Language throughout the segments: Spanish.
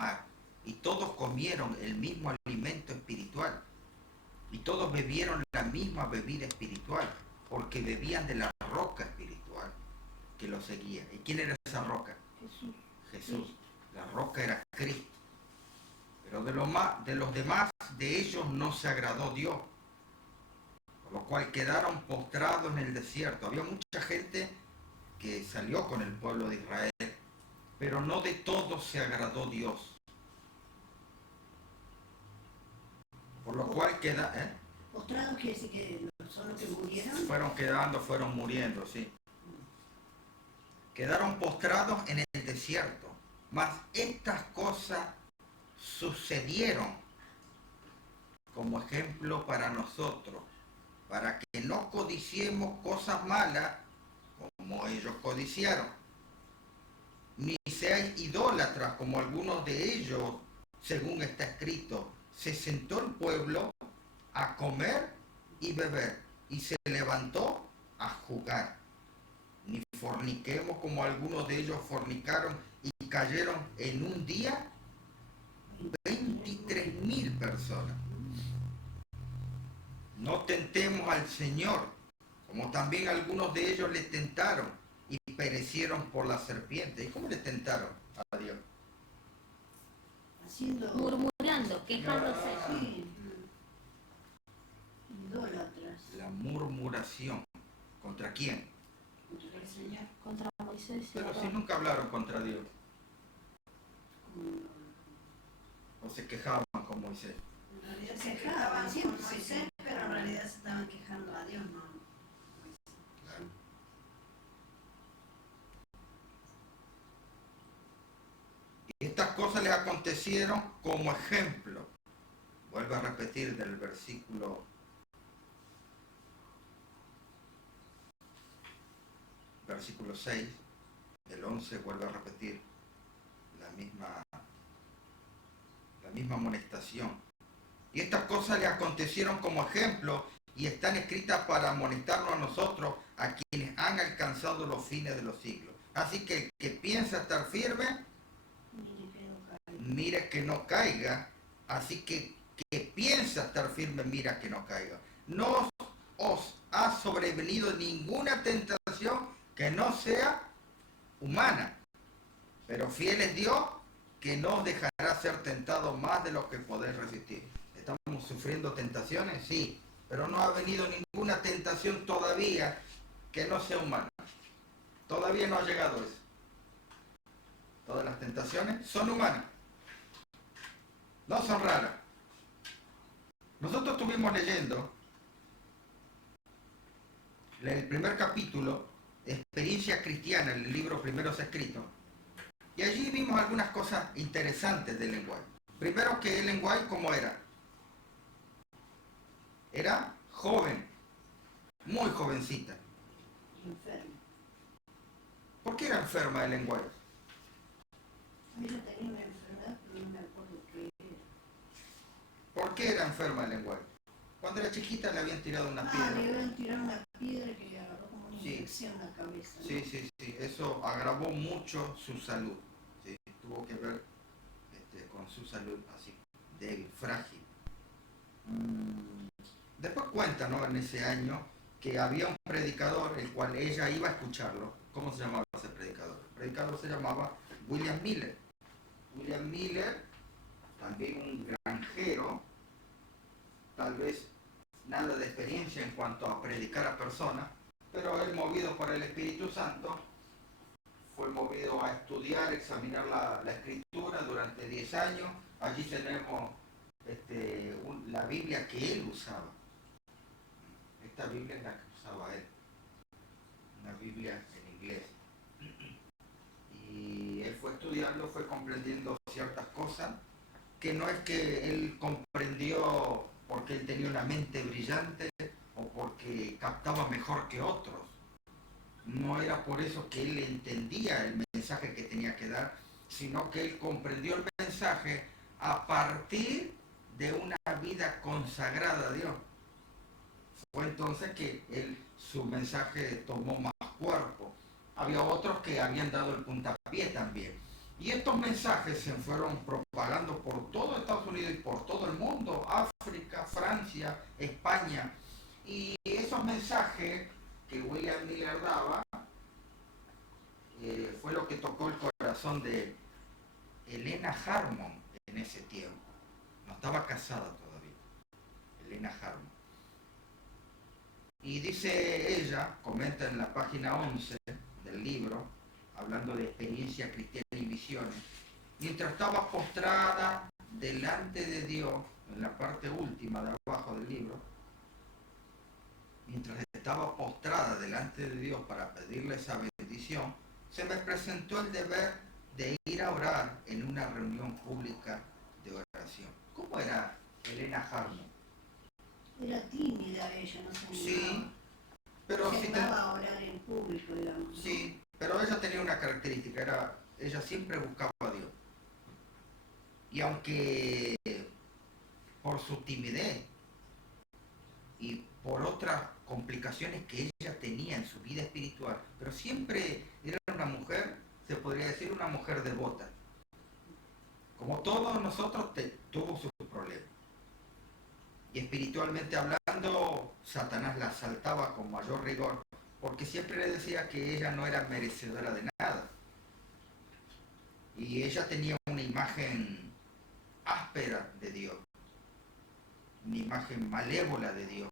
mar, y todos comieron el mismo alimento espiritual, y todos bebieron la misma bebida espiritual, porque bebían de la roca espiritual que los seguía. ¿Y quién era esa roca? Jesús. Jesús. La roca era Cristo. Pero de los demás, de ellos no se agradó Dios, por lo cual quedaron postrados en el desierto. Había mucha gente que salió con el pueblo de Israel, pero no de todos se agradó Dios. Por lo cual ¿Postrados quiere decir que son los que murieron? Fueron muriendo, sí. Quedaron postrados en el desierto. Mas estas cosas sucedieron como ejemplo para nosotros, para que no codiciemos cosas malas como ellos codiciaron, ni seáis idólatras como algunos de ellos, según está escrito. Se sentó el pueblo a comer y beber, y se levantó a jugar. Ni forniquemos como algunos de ellos fornicaron y cayeron en un día 23.000 personas. No tentemos al Señor, como también algunos de ellos le tentaron y perecieron por la serpiente. ¿Y cómo le tentaron a Dios? Murmurando, quejándose. Sí. Idólatras. La murmuración. ¿Contra quién? Contra el Señor. Contra Moisés. Pero si nunca hablaron contra Dios. O se quejaban con Moisés. En realidad se quejaban siempre Moisés, pero en realidad se estaban quejando a Dios, ¿no? Claro. Y estas cosas les acontecieron como ejemplo. Vuelvo a repetir del versículo 6, del 11, vuelve a repetir la misma amonestación. Y estas cosas le acontecieron como ejemplo y están escritas para amonestarnos a nosotros, a quienes han alcanzado los fines de los siglos. Así que el que piensa estar firme, mire que no caiga. Así que piensa estar firme, mira que no caiga. No os ha sobrevenido ninguna tentación que no sea humana, pero fiel es Dios, que no os dejará ser tentados más de lo que podéis resistir. ¿Estamos sufriendo tentaciones? Sí, pero no ha venido ninguna tentación todavía que no sea humana. Todavía no ha llegado eso. Todas las tentaciones son humanas, no son raras. Nosotros estuvimos leyendo el primer capítulo, Experiencia Cristiana, el libro Primeros Escritos, y allí vimos algunas cosas interesantes del lenguaje. Primero, que el lenguaje, ¿cómo era? Era joven, muy jovencita. Enfermo. ¿Por qué era enferma el lenguaje? Ella tenía una enfermedad, pero no me acuerdo qué era. ¿Por qué era enferma el lenguaje? Cuando era chiquita le habían tirado una piedra. Le habían tirado una piedra que le agarró como una infección en la cabeza, ¿no? Sí, eso agravó mucho su salud. ¿Sí? Tuvo que ver con su salud así, débil, frágil. Después cuenta, ¿no?, en ese año, que había un predicador, el cual ella iba a escucharlo. ¿Cómo se llamaba ese predicador? El predicador se llamaba William Miller. William Miller, también un granjero, tal vez nada de experiencia en cuanto a predicar a personas, pero él, movido por el Espíritu Santo, fue movido a estudiar, examinar la Escritura durante 10 años. Allí tenemos la Biblia que él usaba. Esta Biblia es la que usaba él, una Biblia en inglés. Y él fue estudiando, fue comprendiendo ciertas cosas, que no es que él comprendió porque él tenía una mente brillante o porque captaba mejor que otros. No era por eso que él entendía el mensaje que tenía que dar, sino que él comprendió el mensaje a partir de una vida consagrada a Dios. Fue entonces que su mensaje tomó más cuerpo. Había otros que habían dado el puntapié también, Y estos mensajes se fueron propagando por todo Estados Unidos y por todo el mundo, África, Francia, España. Y esos mensajes que William Miller daba fue lo que tocó el corazón de Helena Harmon en ese tiempo. No estaba casada todavía, Helena Harmon. Y dice ella, comenta en la página 11 del libro, hablando de experiencia cristiana y visiones, mientras estaba postrada delante de Dios, en la parte última de abajo del libro, mientras estaba postrada delante de Dios para pedirle esa bendición, se me presentó el deber de ir a orar en una reunión pública de oración. ¿Cómo era Helena Harmon? Era tímida ella, no se animaba. Sí, pero se sí animaba a orar en público, digamos. sí, pero ella tenía una característica, ella siempre buscaba a Dios. Y aunque por su timidez y por otras complicaciones que ella tenía en su vida espiritual, pero siempre era una mujer, se podría decir, una mujer devota. Como todos nosotros, tuvo sus problemas. Y espiritualmente hablando, Satanás la asaltaba con mayor rigor, porque siempre le decía que ella no era merecedora de nada. Y ella tenía una imagen áspera de Dios, una imagen malévola de Dios,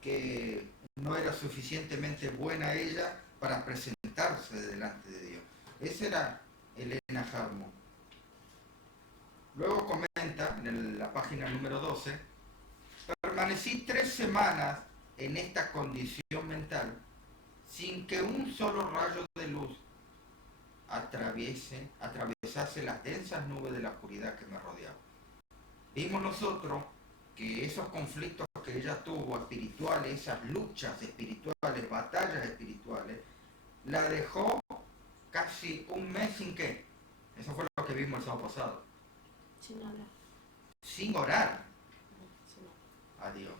que no era suficientemente buena ella para presentarse delante de Dios. Esa era Helena Harmon. Luego comenta en la página número 12, permanecí 3 semanas en esta condición mental sin que un solo rayo de luz atravesase las densas nubes de la oscuridad que me rodeaba. Vimos nosotros que esos conflictos que ella tuvo espirituales, esas luchas espirituales, batallas espirituales, la dejó casi un mes sin qué. Eso fue lo que vimos el sábado pasado. Sin hablar. Sin orar Sin a Dios.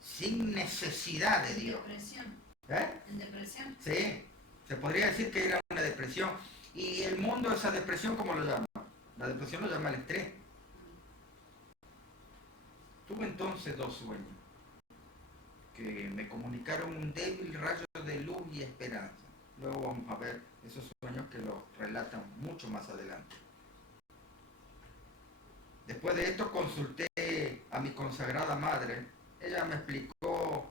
Sin necesidad de Dios. Depresión. ¿Eh? En depresión. Sí, se podría decir que era una depresión. Y el mundo esa depresión, ¿cómo lo llama? La depresión lo llama el estrés. Tuve entonces 2 sueños que me comunicaron un débil rayo de luz y esperanza. Luego vamos a ver esos sueños que los relatan mucho más adelante. Después de esto consulté a mi consagrada madre. Ella me explicó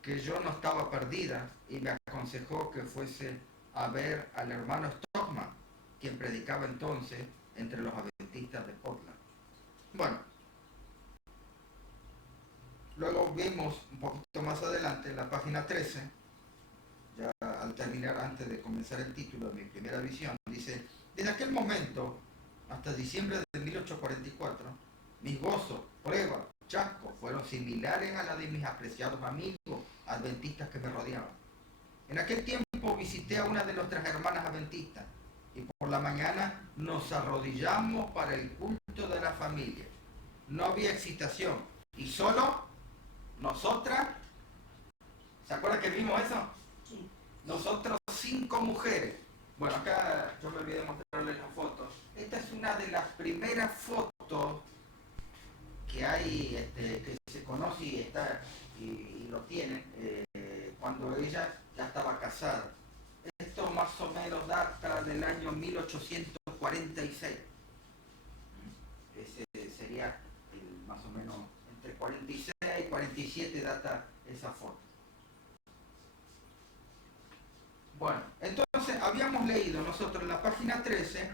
que yo no estaba perdida y me aconsejó que fuese a ver al hermano Stockman, quien predicaba entonces entre los adventistas de Portland. Bueno, luego vimos un poquito más adelante en la página 13, ya al terminar, antes de comenzar el título de mi primera visión, dice: desde aquel momento hasta diciembre de 1844, mis gozos, pruebas, chascos fueron similares a la de mis apreciados amigos adventistas que me rodeaban. En aquel tiempo visité a una de nuestras hermanas adventistas y por la mañana nos arrodillamos para el culto de la familia. No había excitación y solo nosotras. ¿Se acuerdan que vimos eso? Sí. Nosotros 5 mujeres. Bueno, acá yo me olvidé de mostrarles las fotos. Esta es una de las primeras fotos que hay, que se conoce y está y lo tienen, cuando ella ya estaba casada. Esto más o menos data del año 1846. Ese sería más o menos entre 46 y 47 data esa foto. Bueno, entonces habíamos leído nosotros en la página 13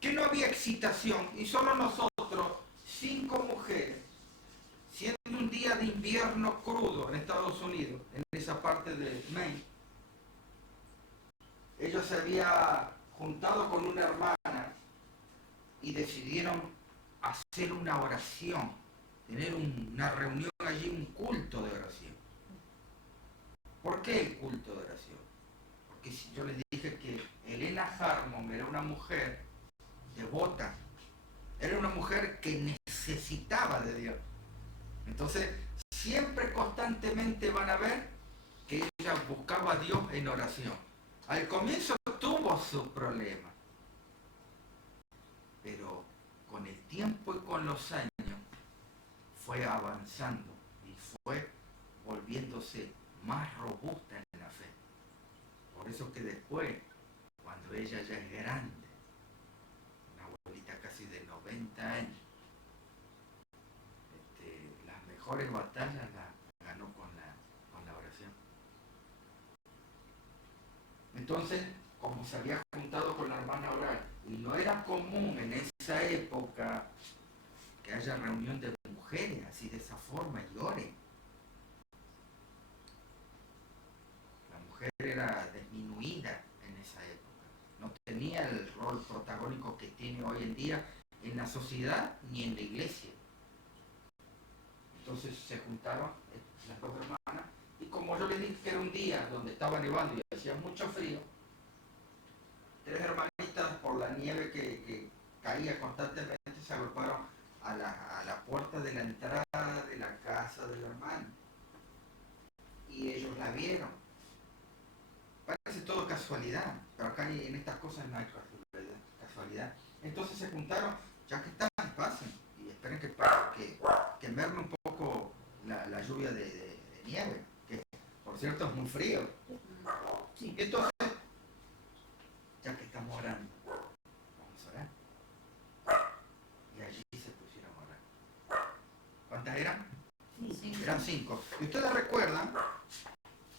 que no había excitación y solo nosotros, 5 mujeres, siendo un día de invierno crudo en Estados Unidos, en esa parte de Maine. Ellos se habían juntado con una hermana y decidieron hacer una oración, tener una reunión allí, un culto de oración. ¿Por qué el culto de oración? Porque si yo les dije que Helena Harmon era una mujer devota, era una mujer que necesitaba de Dios. Entonces, siempre constantemente van a ver que ella buscaba a Dios en oración. Al comienzo tuvo todos sus problemas. Pero con el tiempo y con los años fue avanzando y fue volviéndose más robusta en la fe. Por eso que después, cuando ella ya es grande, una abuelita casi de 90 años, las mejores batallas las ganó con la oración. Entonces, como se había juntado con la hermana a orar, y no era común en esa época que haya reunión de mujeres así de esa forma y oren. La mujer era disminuida en esa época, no tenía el rol protagónico que tiene hoy en día en la sociedad ni en la iglesia. Entonces se juntaron las dos hermanas, y como yo les dije que era un día donde estaba nevando y hacía mucho frío, tres hermanitas por la nieve que caía constantemente se agruparon a la puerta de la entrada de la casa del hermano, y ellos la vieron. Parece todo casualidad, pero acá en estas cosas no hay casualidad. Entonces se juntaron, ya que están, pasen y esperen que merme un poco la lluvia de nieve, que por cierto es muy frío. Sí. Entonces, ya que estamos orando, vamos a orar. Y allí se pusieron a orar. ¿Cuántas eran? Sí. Eran 5. Y ustedes recuerdan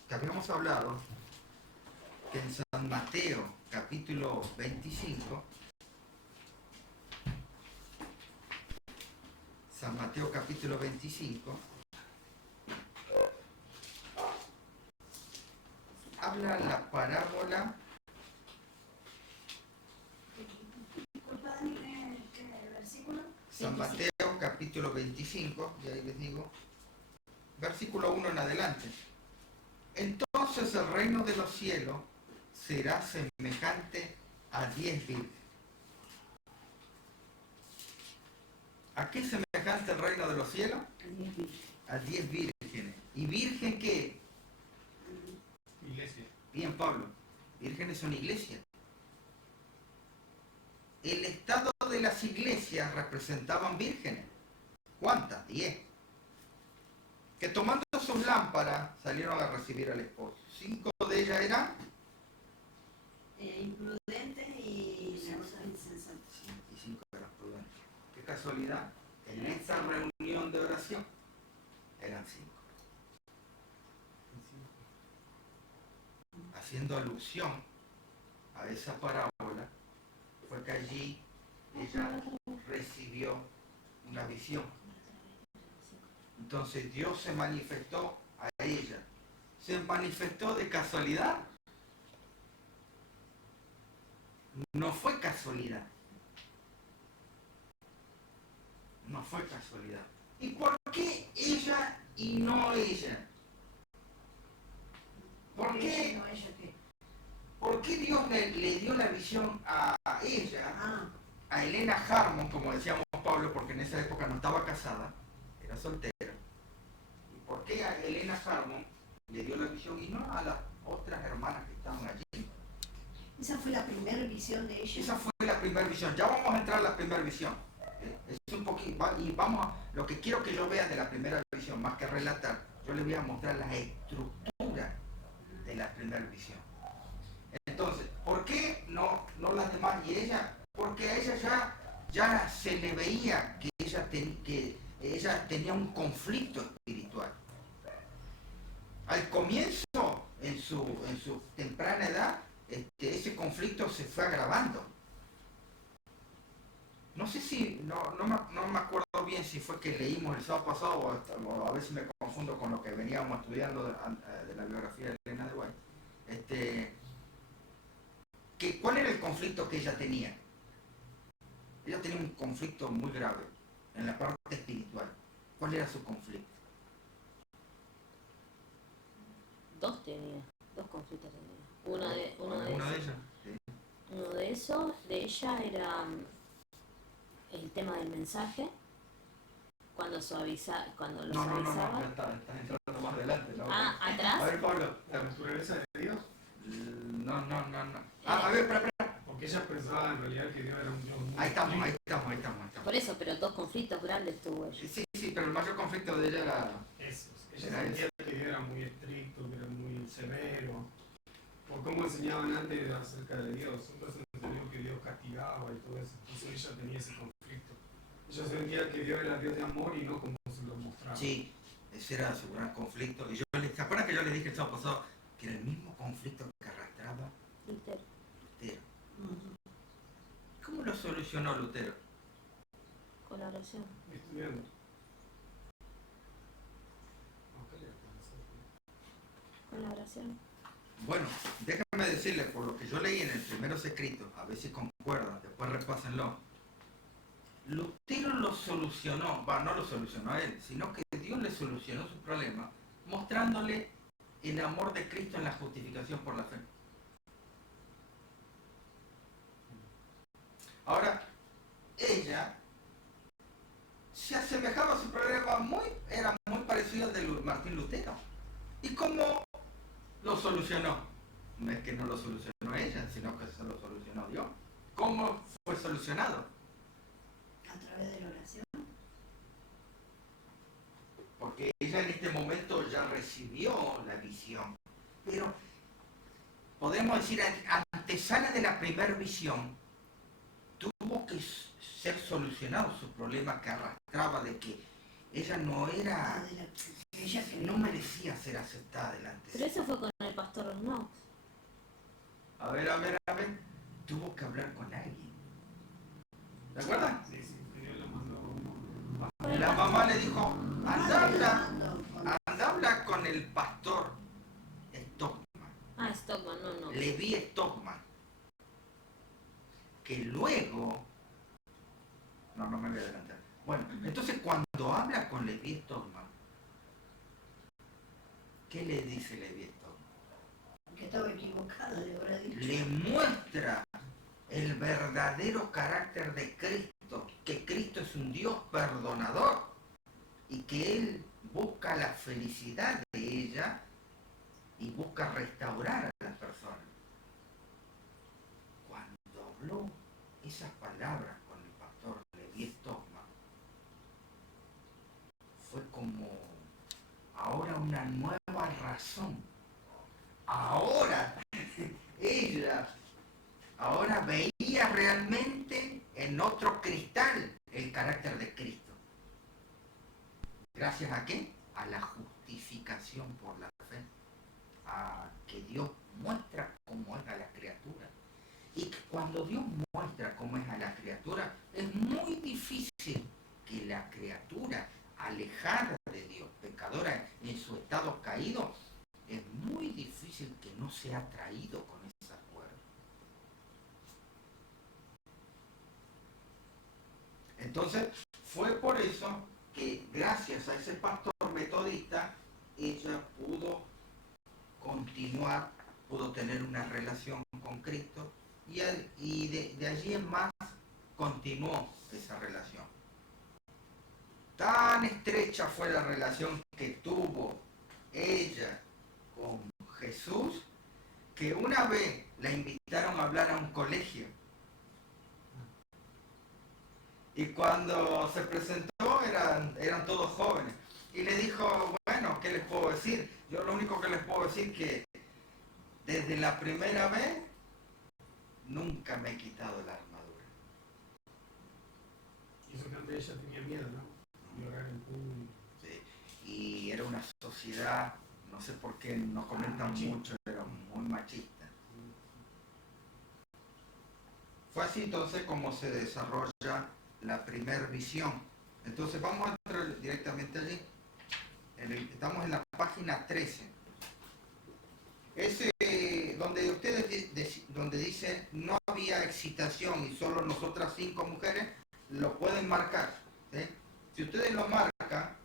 que habíamos hablado que en San Mateo capítulo 25, San Mateo capítulo 25, habla la parábola. Disculpa, Dani, ¿qué versículo? San Mateo capítulo 25, y ahí les digo, versículo 1 en adelante. Entonces el reino de los cielos será semejante a 10 vírgenes. ¿A qué es semejante el reino de los cielos? A 10 vírgenes. ¿Y virgen qué? Iglesia. Bien, Pablo. Vírgenes son iglesias. El estado de las iglesias representaban vírgenes. ¿Cuántas? 10. Que tomando sus lámparas salieron a recibir al esposo. 5 de ellas eran Imprudentes y insensatos. y 5 eran prudentes. Qué casualidad. En esta reunión de oración eran 5. Haciendo alusión a esa parábola, fue que allí ella recibió una visión. Entonces Dios se manifestó a ella. ¿Se manifestó de casualidad? No fue casualidad. No fue casualidad. ¿Y por qué ella y no ella? ¿Por qué? No, ella qué. ¿Por qué Dios le dio la visión a ella, Ah, a Elena Harmon, como decíamos Pablo, porque en esa época no estaba casada, era soltera? ¿Y por qué a Elena Harmon le dio la visión y no a las otras hermanas que estaban allí? esa fue la primera visión de ella. Esa fue la primera visión. Ya vamos a entrar a la primera visión. Es un poquito, y vamos a, lo que quiero que yo vea de la primera visión, más que relatar, yo les voy a mostrar la estructura de la primera visión. Entonces, ¿por qué no las demás y ella? Porque a ella ya se le veía que ella tenía un conflicto espiritual. Al comienzo, en su temprana edad, ese conflicto se fue agravando. No sé si, no me acuerdo bien si fue que leímos el sábado pasado o a veces me confundo con lo que veníamos estudiando de la biografía de Elena de White. ¿Cuál era el conflicto que ella tenía? Ella tenía un conflicto muy grave en la parte espiritual. ¿Cuál era su conflicto? Dos conflictos tenía. Uno de ellas? Sí. Uno de esos, de ella, era el tema del mensaje. Cuando lo suavizaba. No, estás entrando más adelante. ¿No? Ah, atrás. A ver, Pablo. La naturaleza de Dios. No. A ver, espera. Porque ellas pensaban en realidad que Dios era un Dios muy Ahí estamos. Por eso, pero dos conflictos grandes tuvo ella. Sí, pero el mayor conflicto de ella era... Eso. Ella Era sentía que Dios era muy estricto, que era muy severo. Por cómo enseñaban antes acerca de Dios. Siempre se enseñó que Dios castigaba y todo eso. Entonces ella tenía ese conflicto. Ella sentía que Dios era Dios de amor y no como se lo mostraba. Sí, ese era su gran conflicto. Y ¿se acuerdan que yo les dije el sábado pasado que era el mismo conflicto que arrastraba Lutero. Lutero? ¿Cómo lo solucionó Lutero? Con la oración. Estudiando. Con la oración. Bueno, déjame decirles, por lo que yo leí en el primeros escritos, a ver si concuerdan, después repásenlo. Lutero lo solucionó, no lo solucionó a él, sino que Dios le solucionó su problema, mostrándole el amor de Cristo en la justificación por la fe. Ahora, ella se asemejaba a su problema, era muy parecido al de Martín Lutero. ¿Y cómo lo solucionó? No es que no lo solucionó ella, sino que se lo solucionó Dios. ¿Cómo fue solucionado? A través de la oración. Porque ella en este momento ya recibió la visión. Pero podemos decir, antesala de la primera visión, tuvo que ser solucionado su problema que arrastraba de que ella no era, Ella que no merecía ser aceptada delante. Pero eso fue con el pastor Knox. A ver, tuvo que hablar con alguien. ¿De acuerdo? Sí, Dios lo mandó. La mamá le dijo, anda a hablar con el pastor Stockman, Ah, Stockman, no. Levi Stockman, que luego, no me voy a adelantar. Bueno, entonces cuando habla con Levi Stockman, ¿qué le dice Levi Stockman? que estaba equivocada, le habrá dicho. Le muestra el verdadero carácter de Cristo, que Cristo es un Dios perdonador y que Él busca la felicidad de ella y busca restaurar a las personas. Cuando habló esas palabras con el pastor Levi Stockman, fue como ahora una nueva razón. Ahora ella veía realmente en otro cristal el carácter de Cristo. ¿Gracias a qué? A la justificación por la fe. A que Dios muestra cómo es a la criatura. Y que cuando Dios muestra cómo es a la criatura, es muy difícil que la criatura alejada de Dios, pecadora en su estado caído, es muy difícil que no sea atraído con esa cuerda. Entonces, fue por eso que gracias a ese pastor metodista, ella pudo continuar, pudo tener una relación con Cristo y de allí en más continuó esa relación. Tan estrecha fue la relación que tuvo ella con Jesús, que una vez la invitaron a hablar a un colegio. Y cuando se presentó eran todos jóvenes. Y le dijo, bueno, ¿qué les puedo decir? Yo lo único que les puedo decir es que desde la primera vez nunca me he quitado la armadura. Y eso que antes ella tenía miedo, ¿no? Llorar en público. Sí. Y era una sociedad, no sé por qué nos comentan mucho, era muy machista. Fue así entonces como se desarrolla la primera visión. Entonces vamos a entrar directamente allí. Estamos en la página 13. Ese donde ustedes donde dice no había excitación y solo nosotras 5 mujeres, lo pueden marcar. ¿Sí? Si ustedes lo marcan,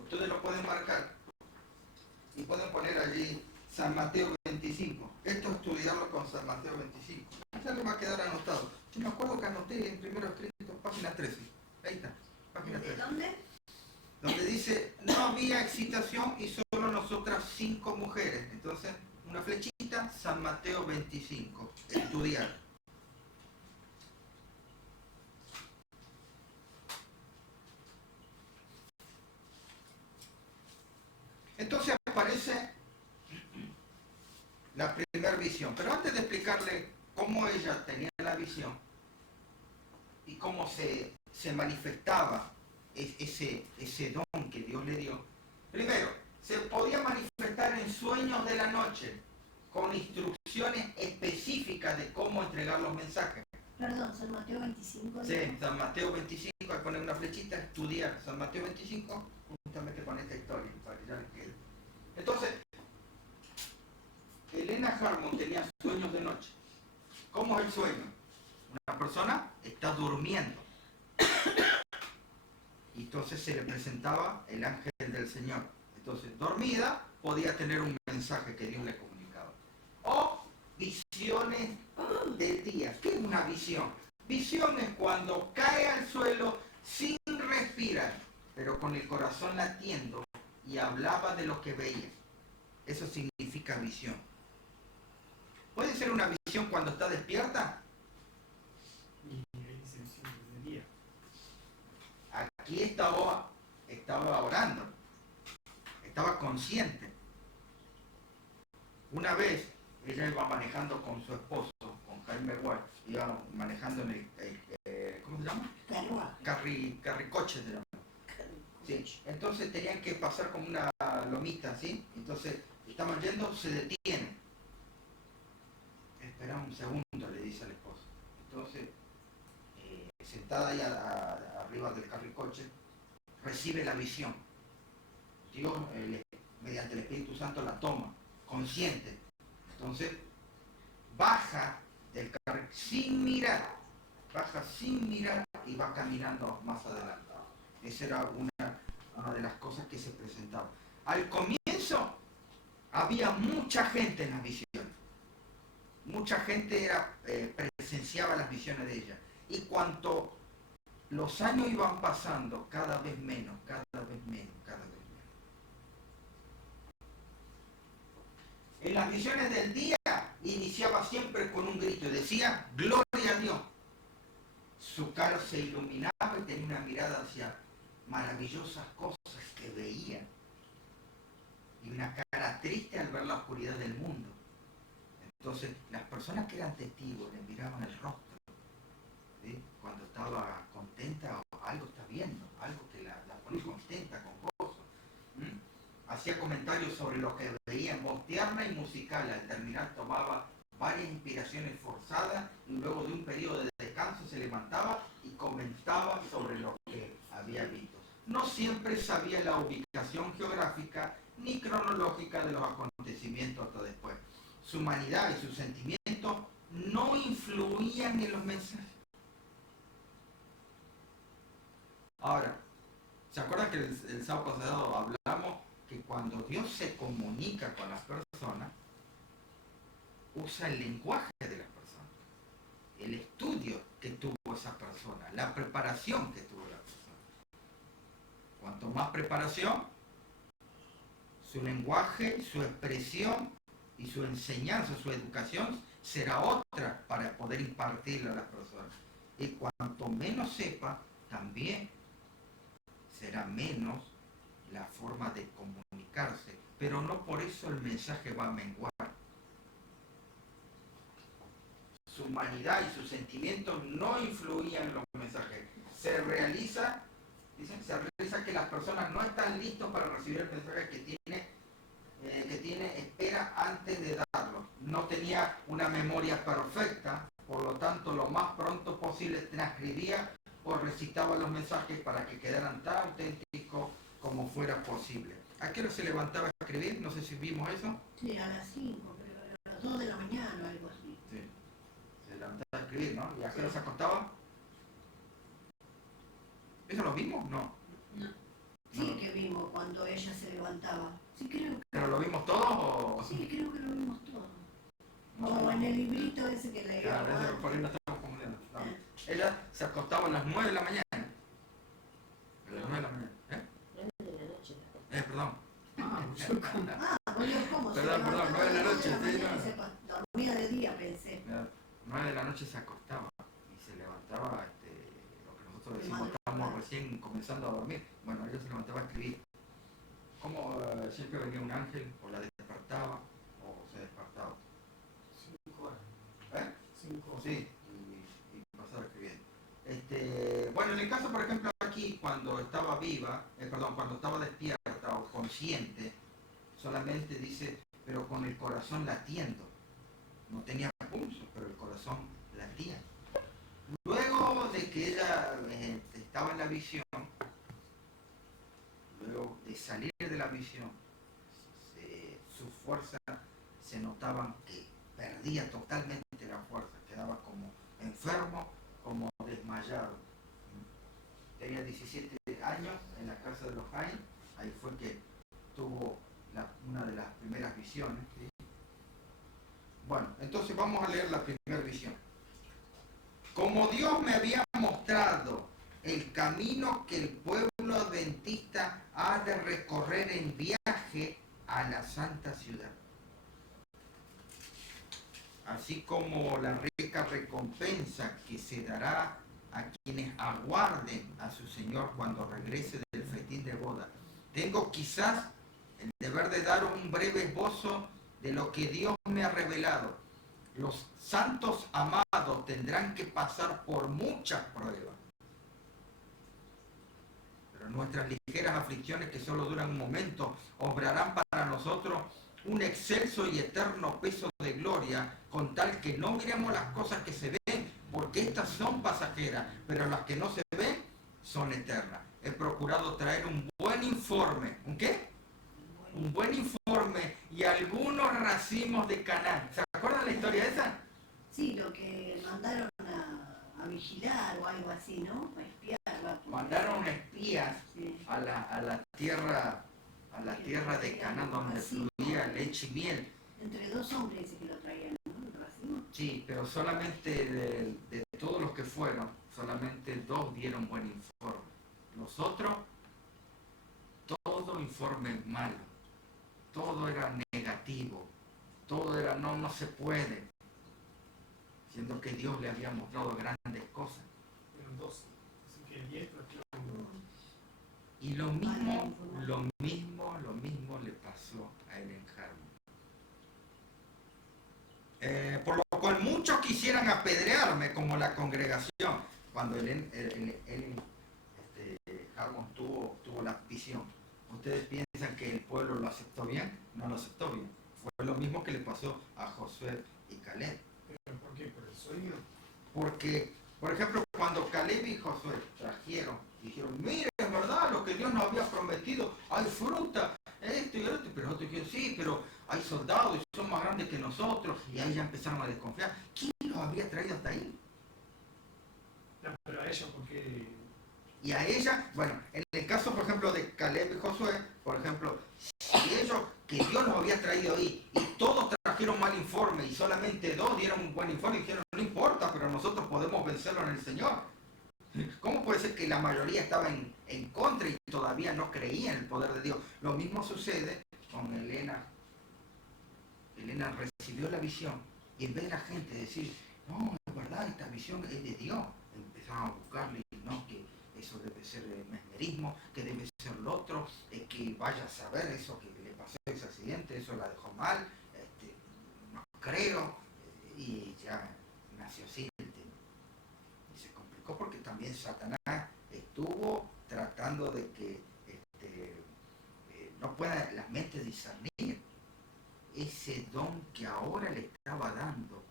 ustedes lo pueden marcar y pueden poner allí San Mateo 25. Esto estudiarlo con San Mateo 25. Ya le va a quedar anotado. Yo me acuerdo que anoté en primero escrito, página 13. Ahí está, página ¿De 13. dónde? Donde dice, no había excitación y solo nosotras 5 mujeres. Entonces, una flechita San Mateo 25. Estudiar. Entonces aparece la primera visión. Pero antes de explicarle cómo ella tenía la visión y cómo se manifestaba ese don que Dios le dio, primero, se podía manifestar en sueños de la noche con instrucciones específicas de cómo entregar los mensajes. Perdón, San Mateo 25. Sí, San Mateo 25, hay que poner una flechita, estudiar San Mateo 25, justamente con esta historia, para que ya les quede. Entonces, Elena Harmon tenía sueños de noche. ¿Cómo es el sueño? Una persona está durmiendo. Y entonces se le presentaba el ángel del Señor. Entonces, dormida, podía tener un mensaje que Dios le comunicaba. O visiones del día. ¿Qué es una visión? Visión es cuando cae al suelo sin respirar, pero con el corazón latiendo y hablaba de lo que veía. Eso significa visión. ¿Puede ser una visión cuando está despierta? Y ahí dice visiones del día. Aquí estaba orando, estaba consciente. Una vez ella iba manejando con su esposo, con Jaime White, iba manejando en el ¿cómo se llama? Carricoche se llama. Sí. Entonces tenían que pasar como una lomita, ¿sí? Entonces estaban yendo, se detienen. Espera un segundo, le dice al esposo. Entonces, sentada ahí arriba del carricoche, recibe la visión. Dios, mediante el Espíritu Santo, la toma, consciente. Entonces, baja del carricoche sin mirar, y va caminando más adelante. Esa era una de las cosas que se presentaba. Al comienzo, había mucha gente en las visiones. Mucha gente presenciaba las visiones de ella. Y cuanto los años iban pasando, cada vez menos. En las visiones del día iniciaba siempre con un grito, decía, gloria a Dios. Su cara se iluminaba y tenía una mirada hacia maravillosas cosas que veía. Y una cara triste al ver la oscuridad del mundo. Entonces, las personas que eran testigos le miraban el rostro, ¿sí? Cuando estaba contenta, algo está viendo, algo que la pone contenta, con gozo. Hacía comentarios sobre lo que veía en voz tierna y musical. Al terminar tomaba varias inspiraciones forzadas y luego de un periodo de descanso se levantaba y comentaba sobre lo que había visto. No siempre sabía la ubicación geográfica ni cronológica de los acontecimientos hasta después. Su humanidad y sus sentimientos no influían en los mensajes. Ahora, ¿se acuerdan que el sábado pasado hablamos que cuando Dios se comunica con las personas, usa el lenguaje de las personas, el estudio que tuvo esa persona, la preparación que tuvo la persona? Cuanto más preparación, su lenguaje, su expresión y su enseñanza, su educación será otra para poder impartirle a las personas. Y cuanto menos sepa, también será menos la forma de comunicarse, pero no por eso el mensaje va a menguar. Su humanidad y sus sentimientos no influían en los mensajes. Se realiza que las personas no están listos para recibir el mensaje que tiene espera antes de darlo. No tenía una memoria perfecta, por lo tanto lo más pronto posible transcribía o recitaba los mensajes para que quedaran tan auténticos como fuera posible. ¿A qué hora se levantaba a escribir? No sé si vimos eso. Sí, a las 5, pero a las 2 de la mañana o algo así. Sí. Se levantaba a escribir, ¿no? ¿Y a qué hora se acostaba? ¿Eso lo vimos? No. Sí, que vimos cuando ella se levantaba. Sí, creo que... ¿Pero lo vimos todos o...? Sí, creo que lo vimos todo. No, O en el librito ese que leíamos. Claro, ese por ahí no estamos confundiendo. No. Ella se acostaba a las 9 de la mañana. A las 9 de la mañana. De la noche. Perdón. Pues yo, ¿cómo se Perdón, levantaba 9 de la a las noche, 9 de sí, mañana y no. se noche se acostaba y se levantaba, lo que nosotros decimos, estábamos recién comenzando a dormir. Bueno, ella se levantaba a escribir. Como siempre venía un ángel, o la despertaba, o se despertaba. 5 horas. 5 horas. Sí, y pasaba escribiendo. Bueno, en el caso, por ejemplo, aquí, cuando estaba viva, cuando estaba despierta o consciente, solamente dice, pero con el corazón latiendo. No tenía pulso, pero el corazón latía. Luego de que ella estaba en la visión, luego de salir de la visión, sus fuerzas se notaban que perdía totalmente la fuerza, quedaba como enfermo, como desmayado. Tenía 17 años en la casa de los Jain, ahí fue que tuvo una de las primeras visiones, ¿sí? Bueno, entonces vamos a leer la primera visión. Como Dios me había mostrado el camino que el pueblo adventista ha de recorrer en viaje a la santa ciudad, así como la rica recompensa que se dará a quienes aguarden a su Señor cuando regrese del festín de boda, tengo quizás el deber de dar un breve esbozo de lo que Dios me ha revelado. Los santos amados tendrán que pasar por muchas pruebas, pero nuestras ligeras aflicciones, que solo duran un momento, obrarán para nosotros un excelso y eterno peso de gloria, con tal que no miremos las cosas que se ven, porque estas son pasajeras, pero las que no se ven son eternas. He procurado traer un buen informe. ¿Un qué? Un buen informe y algunos racimos de Canaán. ¿Se acuerdan la historia esa? Sí, lo que mandaron a vigilar o algo así, ¿no? A espiar. Mandaron espías, sí, a la tierra de Canaán, donde fluía leche y miel. Entre 2 hombres dice que lo traían, ¿no? El racimo. Sí, pero solamente de todos los que fueron, solamente 2 dieron buen informe. Los otros, todo informe malo, todo era negativo, todo era no se puede, siendo que Dios le había mostrado grandes cosas. Eran 12. Así que 10 trajeron. Y lo mismo le pasó a Ellen Harmon. Por lo cual muchos quisieran apedrearme, como la congregación, cuando Ellen Harmon tuvo la visión. ¿Ustedes piensan que el pueblo lo aceptó bien? No lo aceptó bien. Fue lo mismo que le pasó a Josué y Caleb. ¿Pero por qué? ¿Por el sueño? Porque, por ejemplo, cuando Caleb y Josué dijeron, miren, en verdad, lo que Dios nos había prometido, hay fruta, esto y esto, pero nosotros dijeron, sí, pero hay soldados y son más grandes que nosotros, y ahí ya empezaron a desconfiar. ¿Quién los había traído hasta ahí? No, pero a ella, ¿por qué? Y a ella, bueno, en el caso, por ejemplo, de Caleb y Josué, por ejemplo, si ellos, que Dios los había traído ahí, y todos trajeron mal informe, y solamente 2 dieron un buen informe, y dijeron, no importa, pero nosotros podemos vencerlo en el Señor. ¿Cómo puede ser que la mayoría estaba en contra y todavía no creía en el poder de Dios? Lo mismo sucede con Elena. Elena recibió la visión, y en vez de la gente decir, no, es verdad, esta visión es de Dios, empezaron a buscarle, no, que eso debe ser el mesmerismo, que debe ser lo otro, que vaya a saber eso que le pasó ese accidente, eso la dejó mal, no creo, y ya nació así el tema. Y se complicó porque también Satanás estuvo tratando de que no pueda la mente discernir ese don que ahora le estaba dando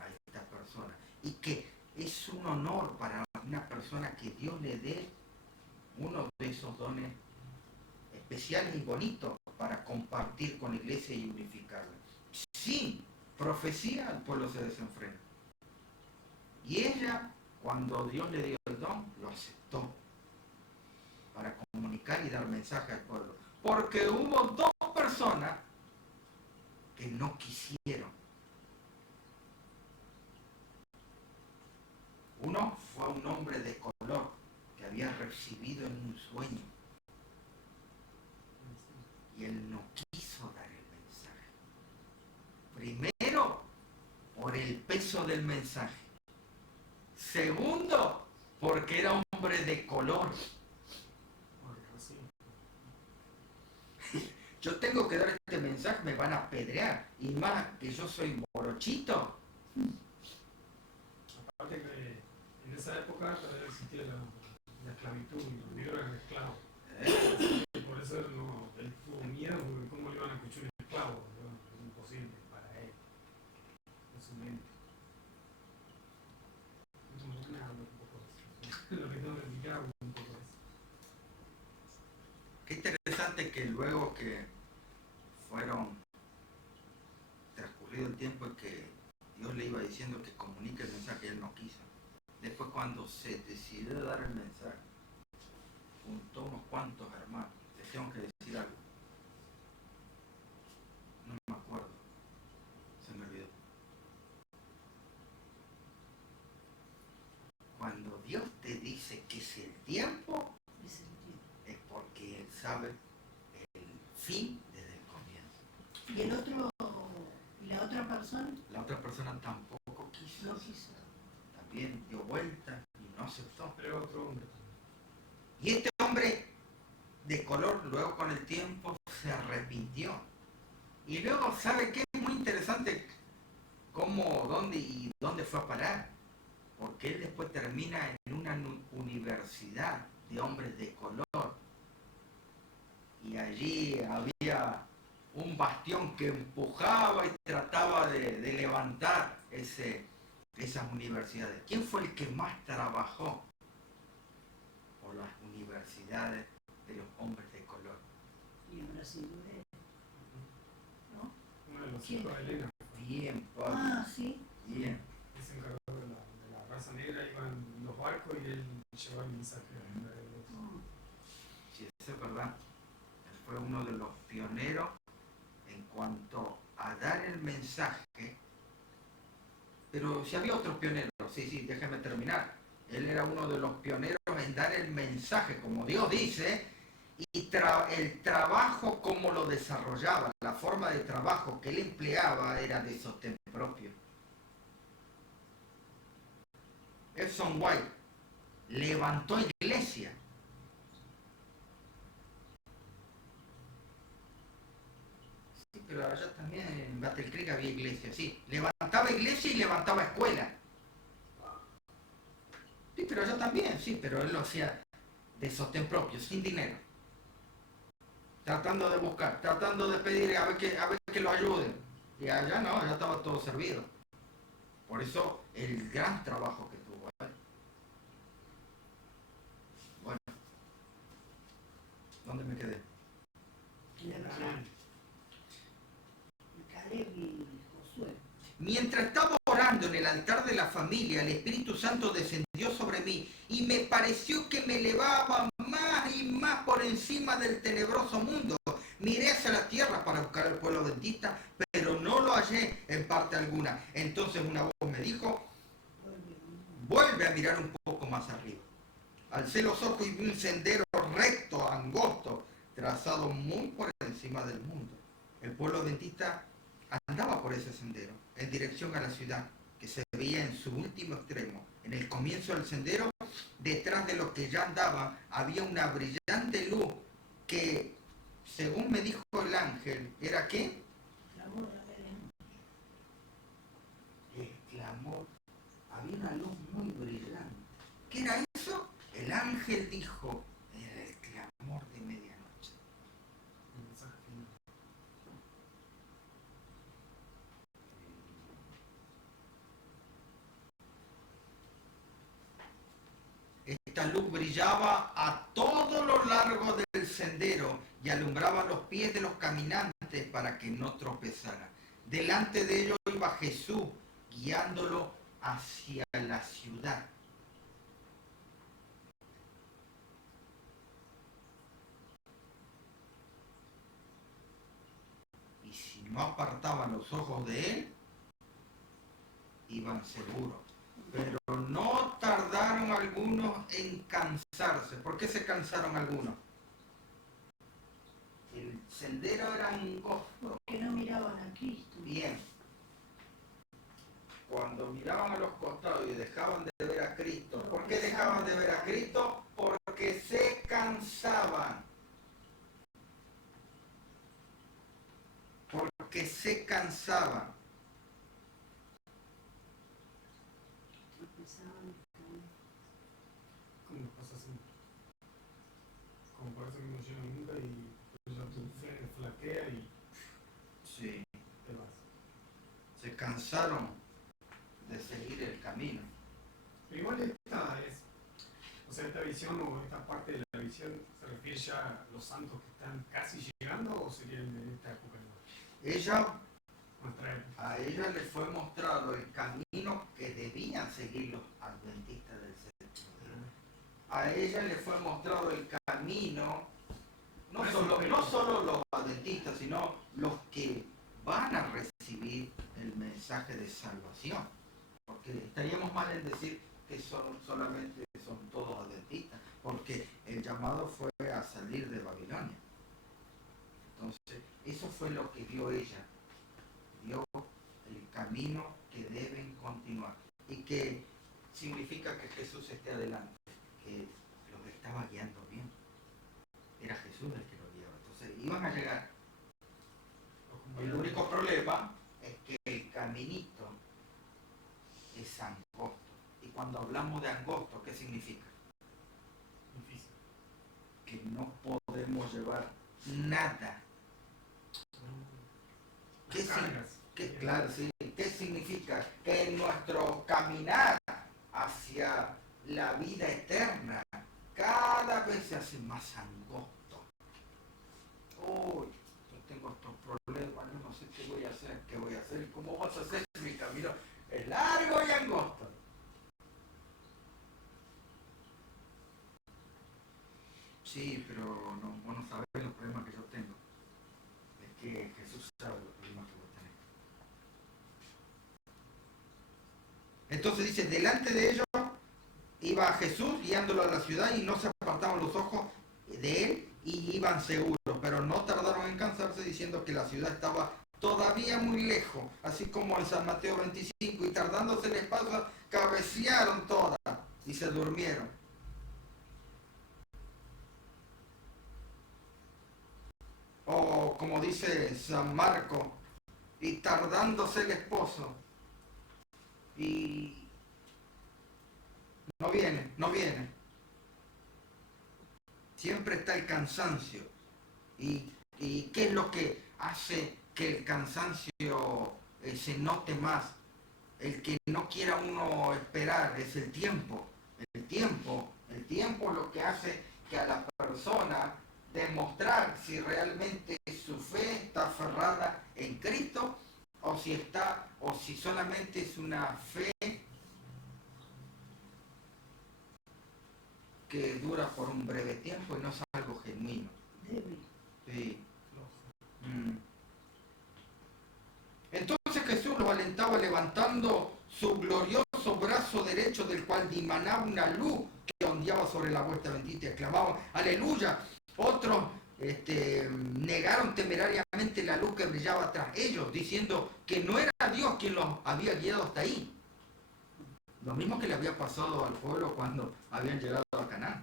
a esta persona, y que es un honor para una persona que Dios le dé uno de esos dones especiales y bonitos para compartir con la iglesia y unificarla. Sin profecía el pueblo se desenfrena. Y ella, cuando Dios le dio el don, lo aceptó para comunicar y dar mensaje al pueblo. Porque hubo 2 personas que no quisieron. Uno fue un hombre de color que había recibido en un sueño, y él no quiso dar el mensaje. Primero, por el hizo del mensaje. Segundo, porque era hombre de color. Yo tengo que dar este mensaje, me van a apedrear. Y más que yo soy morochito. Aparte que en esa época todavía existía la esclavitud y los negros eran esclavos. Y por eso él tuvo miedo, porque cómo le iban a escuchar un esclavo. Bueno, es imposible para él, en su mente. Entonces, nada, un poco de eso. Lo que tengo que explicar un poco de eso. Qué interesante que luego que fueron transcurrido el tiempo en que Dios le iba diciendo que comunique el mensaje, él no quiso. Después cuando se decidió dar el mensaje, juntó unos cuantos hermanos. Les tengo que decir algo. No me acuerdo. Se me olvidó. Cuando Dios te dice que es el tiempo, Es el tiempo. es porque Él sabe el fin desde el comienzo. Y el otro, y la otra persona La otra persona tampoco quiso. no quiso. También dio vuelta y no aceptó. Pero otro hombre. Y este hombre de color, luego con el tiempo, se arrepintió. Y luego, ¿sabe qué? Es muy interesante cómo, dónde fue a parar. Porque él después termina en una universidad de hombres de color. Y allí había un bastión que empujaba y trataba de levantar esas universidades. ¿Quién fue el que más trabajó por las universidades de los hombres de color? Y en Brasil, ¿no? Uno de los ¿Quién? hijos de Elena. Bien, Pablo. Ah, sí. Bien. Él se encargó de la raza negra, iban los barcos y él llevaba el mensaje a los. Sí, eso es verdad. Él fue uno de los pioneros en cuanto a dar el mensaje. Pero si había otros pioneros, sí, déjeme terminar. Él era uno de los pioneros en dar el mensaje, como Dios dice, y el trabajo como lo desarrollaba, la forma de trabajo que él empleaba era de sostén propio. Edson White levantó iglesia. Sí, pero allá también en Battle Creek había iglesia, sí. Levantaba iglesia y levantaba escuela. Sí, pero allá también, sí, pero él lo hacía de sostén propio, sin dinero. Tratando de buscar, tratando de pedir a ver que lo ayuden. Y allá no, allá estaba todo servido. Por eso el gran trabajo que tuvo él. Bueno, ¿dónde me quedé? Y la verdad. Caleb y Josué. Mientras estaba orando en el altar de la familia, el Espíritu Santo descendió sobre mí y me pareció que me elevaba más y más por encima del tenebroso mundo. Miré hacia la tierra para buscar al pueblo adventista, pero no lo hallé en parte alguna. Entonces una voz me dijo, vuelve a mirar un poco más arriba. Alcé los ojos y vi un sendero recto, angosto, trazado muy por encima del mundo. El pueblo adventista andaba por ese sendero, en dirección a la ciudad, que se veía en su último extremo. En el comienzo del sendero, detrás de los que ya andaban, había una brillante luz que, según me dijo el ángel, ¿era qué? La boda de Belén. El clamor. Había una luz muy brillante. ¿Qué era eso? El ángel dijo, era el clamor de medianoche. El mensaje final. Esta luz brillaba a todo lo largo del sendero y alumbraba los pies de los caminantes para que no tropezaran. Delante de ellos iba Jesús, guiándolo hacia la ciudad. Y si no apartaban los ojos de él, iban seguros. Pero no tardaron algunos en cansarse. ¿Por qué se cansaron algunos? El sendero era angosto. Porque no miraban a Cristo. Bien. cuando miraban a los costados y dejaban de ver a Cristo. ¿Por qué dejaban de ver a Cristo? Porque se cansaban. Porque se cansaban. Como pasa siempre. Como parece que no llega nunca y ya tu fe flaquea y Sí, te vas. se cansaron de seguir el camino. Pero igual esta visión o esta parte de la visión se refiere ya a los santos que están casi llegando o serían en esta época nuestra época. A ella le fue mostrado el camino que debían seguir los adventistas del séptimo día. A ella le fue mostrado el camino, no solo los adventistas, sino los que van a recibir el mensaje de salvación. Porque estaríamos mal en decir que solamente son todos adventistas, porque el llamado fue a salir de Babilonia. Entonces, eso fue lo que vio ella. Vio el camino que deben continuar. Y que significa que Jesús esté adelante, que los estaba guiando bien. Era Jesús el que los guiaba. Entonces, iban a llegar. El único problema es que el caminito es angosto. Y cuando hablamos de angosto, ¿qué significa? Difícil. Que no podemos llevar nada. Claro, sí. ¿Qué significa? Que en nuestro caminar hacia la vida eterna cada vez se hace más angosto. Uy, yo tengo estos problemas, yo no sé qué voy a hacer, ¿cómo vas a hacer si mi camino es largo y angosto? Sí, pero no, vos no sabés los problemas que yo tengo. Es que Jesús sabe los problemas que vos tenés. Entonces dice, delante de ellos iba Jesús guiándolo a la ciudad y no se apartaban los ojos de él y iban seguros, pero no tardaron en cansarse diciendo que la ciudad estaba todavía muy lejos, así como en San Mateo 25, y tardándose el espacio, cabecearon todas y se durmieron. O como dice San Marco, y tardándose el esposo, y no viene. Siempre está el cansancio. ¿Y qué es lo que hace que el cansancio se note más? El que no quiera uno esperar es el tiempo. El tiempo lo que hace que a la persona demostrar si realmente su fe está aferrada en Cristo o si solamente es una fe que dura por un breve tiempo y no es algo genuino. Sí. Entonces Jesús los alentaba levantando su glorioso brazo derecho, del cual dimanaba una luz que ondeaba sobre la vuestra bendita, y exclamaban aleluya. Otros negaron temerariamente la luz que brillaba tras ellos, diciendo que no era Dios quien los había guiado hasta ahí. Lo mismo que le había pasado al pueblo cuando habían llegado a Canaán.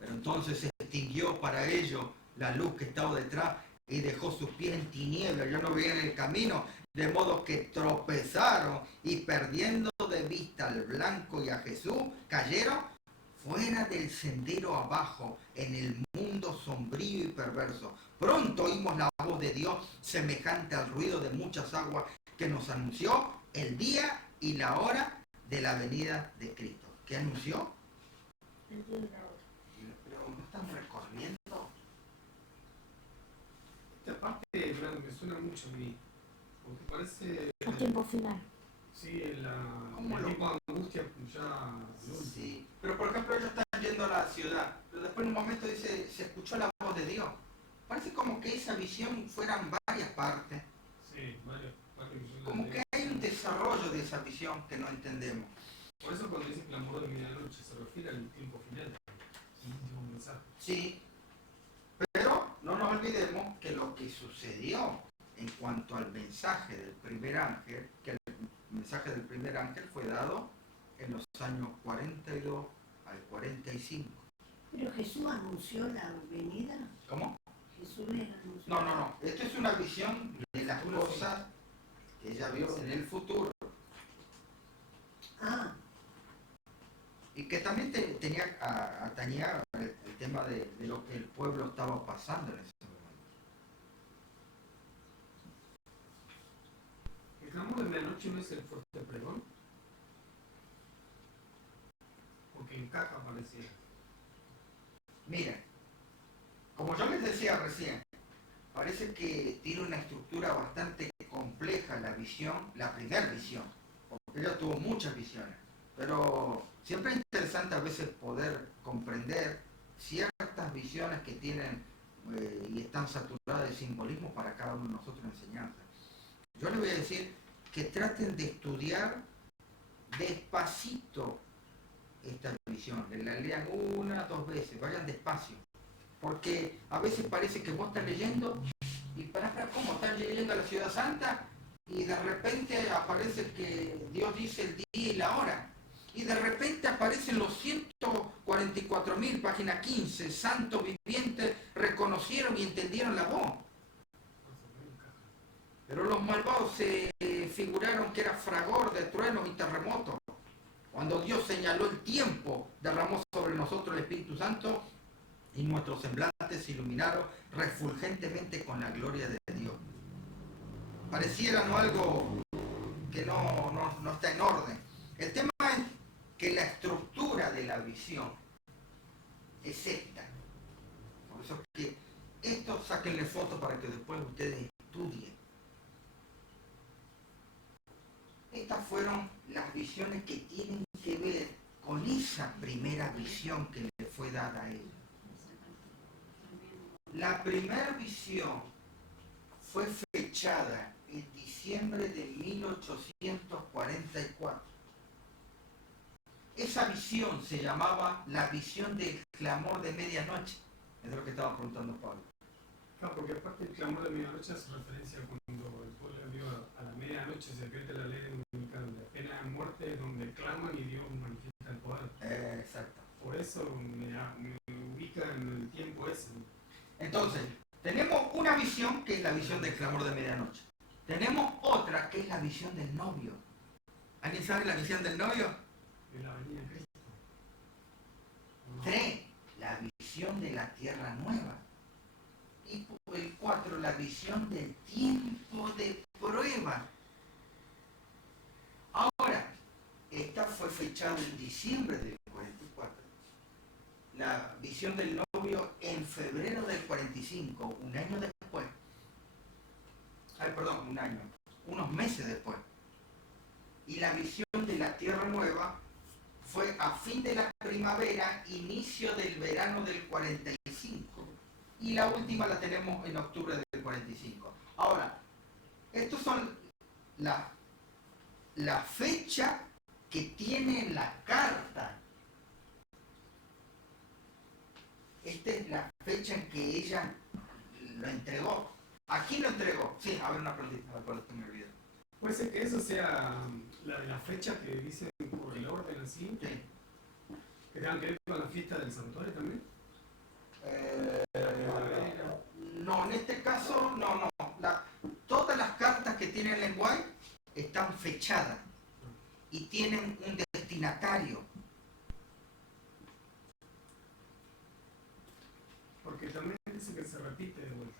Pero entonces se extinguió para ellos la luz que estaba detrás y dejó sus pies en tinieblas. Ya no veían el camino, de modo que tropezaron y, perdiendo de vista al blanco y a Jesús, cayeron fuera del sendero abajo, en el mundo sombrío y perverso. Pronto oímos la voz de Dios, semejante al ruido de muchas aguas, que nos anunció el día y la hora de la venida de Cristo. ¿Qué anunció? El día y la hora. Pero no están recorriendo. Esta parte me suena mucho a mí, porque parece... El tiempo final. Sí, el tiempo de angustia ya... Sí, pero por ejemplo ellos están yendo a la ciudad, pero después en un momento dice, se escuchó la voz de Dios. Parece como que esa visión fueran varias partes. Sí, varias partes. Como que hay un desarrollo de esa visión que no entendemos. Por eso cuando dice clamor de medianoche se refiere al tiempo final, el último mensaje. Sí, pero no nos olvidemos que lo que sucedió en cuanto al mensaje del primer ángel, que mensaje del primer ángel fue dado en los años 42 al 45. Pero Jesús anunció la venida. ¿Cómo? Jesús les anunció. No. Esto es una visión de las cosas que ella vio en el futuro. Ah, Y que también atañía el tema de lo que el pueblo estaba pasando en ese momento. ¿El clamor de medianoche no es el fuerte pregón? Porque encaja, pareciera. Miren, como yo les decía recién, parece que tiene una estructura bastante compleja la visión, la primera visión, porque ella tuvo muchas visiones, pero siempre es interesante a veces poder comprender ciertas visiones que tienen y están saturadas de simbolismo para cada uno de nosotros en enseñanza. Yo les voy a decir que traten de estudiar despacito esta visión, que la lean 1 o 2 veces, vayan despacio, porque a veces parece que vos estás leyendo y para ¿cómo estás leyendo a la Ciudad Santa? Y de repente aparece que Dios dice el día y la hora, y de repente aparecen los 144.000, página 15, santos vivientes reconocieron y entendieron la voz. Pero los malvados se figuraron que era fragor de truenos y terremotos. Cuando Dios señaló el tiempo, derramó sobre nosotros el Espíritu Santo y nuestros semblantes se iluminaron refulgentemente con la gloria de Dios. Pareciera no algo que no está en orden. El tema es que la estructura de la visión es esta. Por eso es que esto sáquenle fotos para que después ustedes estudien. Estas fueron las visiones que tienen que ver con esa primera visión que le fue dada a ella. La primera visión fue fechada en diciembre de 1844. Esa visión se llamaba la visión del clamor de medianoche. Es de lo que estaba preguntando Pablo. Claro, porque aparte el clamor de medianoche hace referencia a cuando el pueblo de Dios a la medianoche se pierde la ley dominica, donde apenas hay muerte, donde claman y Dios manifiesta el poder. Exacto. Por eso me ubica en el tiempo ese. Entonces, tenemos una visión que es la visión del clamor de medianoche. Tenemos otra que es la visión del novio. ¿Alguien sabe la visión del novio? De la venida de Cristo. 3, la visión de la tierra nueva. Y el 4, la visión del tiempo de prueba. Ahora, esta fue fechada en diciembre del 44. La visión del novio en febrero del 45, un año después. Un año, unos meses después. Y la visión de la tierra nueva fue a fin de la primavera, inicio del verano del 45. Y la última la tenemos en octubre del 45. Ahora, estos son la fecha que tiene la carta. Esta es la fecha en que ella lo entregó. ¿A quién lo entregó? Sí, a ver una preguntita, a ver cuál es que me olvidé. Puede ser que eso sea la fecha que dicen por el orden así, Sí. que tengan que ver con la fiesta del santuario también. No, en este caso, no. Todas las cartas que tiene el lenguaje están fechadas y tienen un destinatario. Porque también dice que se repite de vuelta.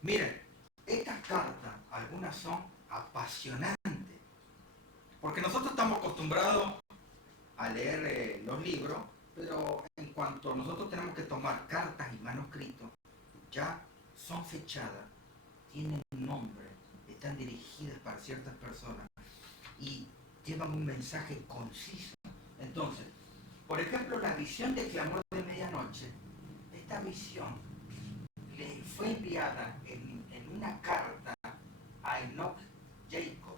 Miren, estas cartas, algunas son apasionantes, porque nosotros estamos acostumbrados a leer los libros, pero en cuanto nosotros tenemos que tomar cartas y manuscritos, ya son fechadas, tienen un nombre, están dirigidas para ciertas personas y llevan un mensaje conciso. Entonces, por ejemplo, la visión del clamor de medianoche, esta visión le fue enviada en una carta a Enoch Jacob.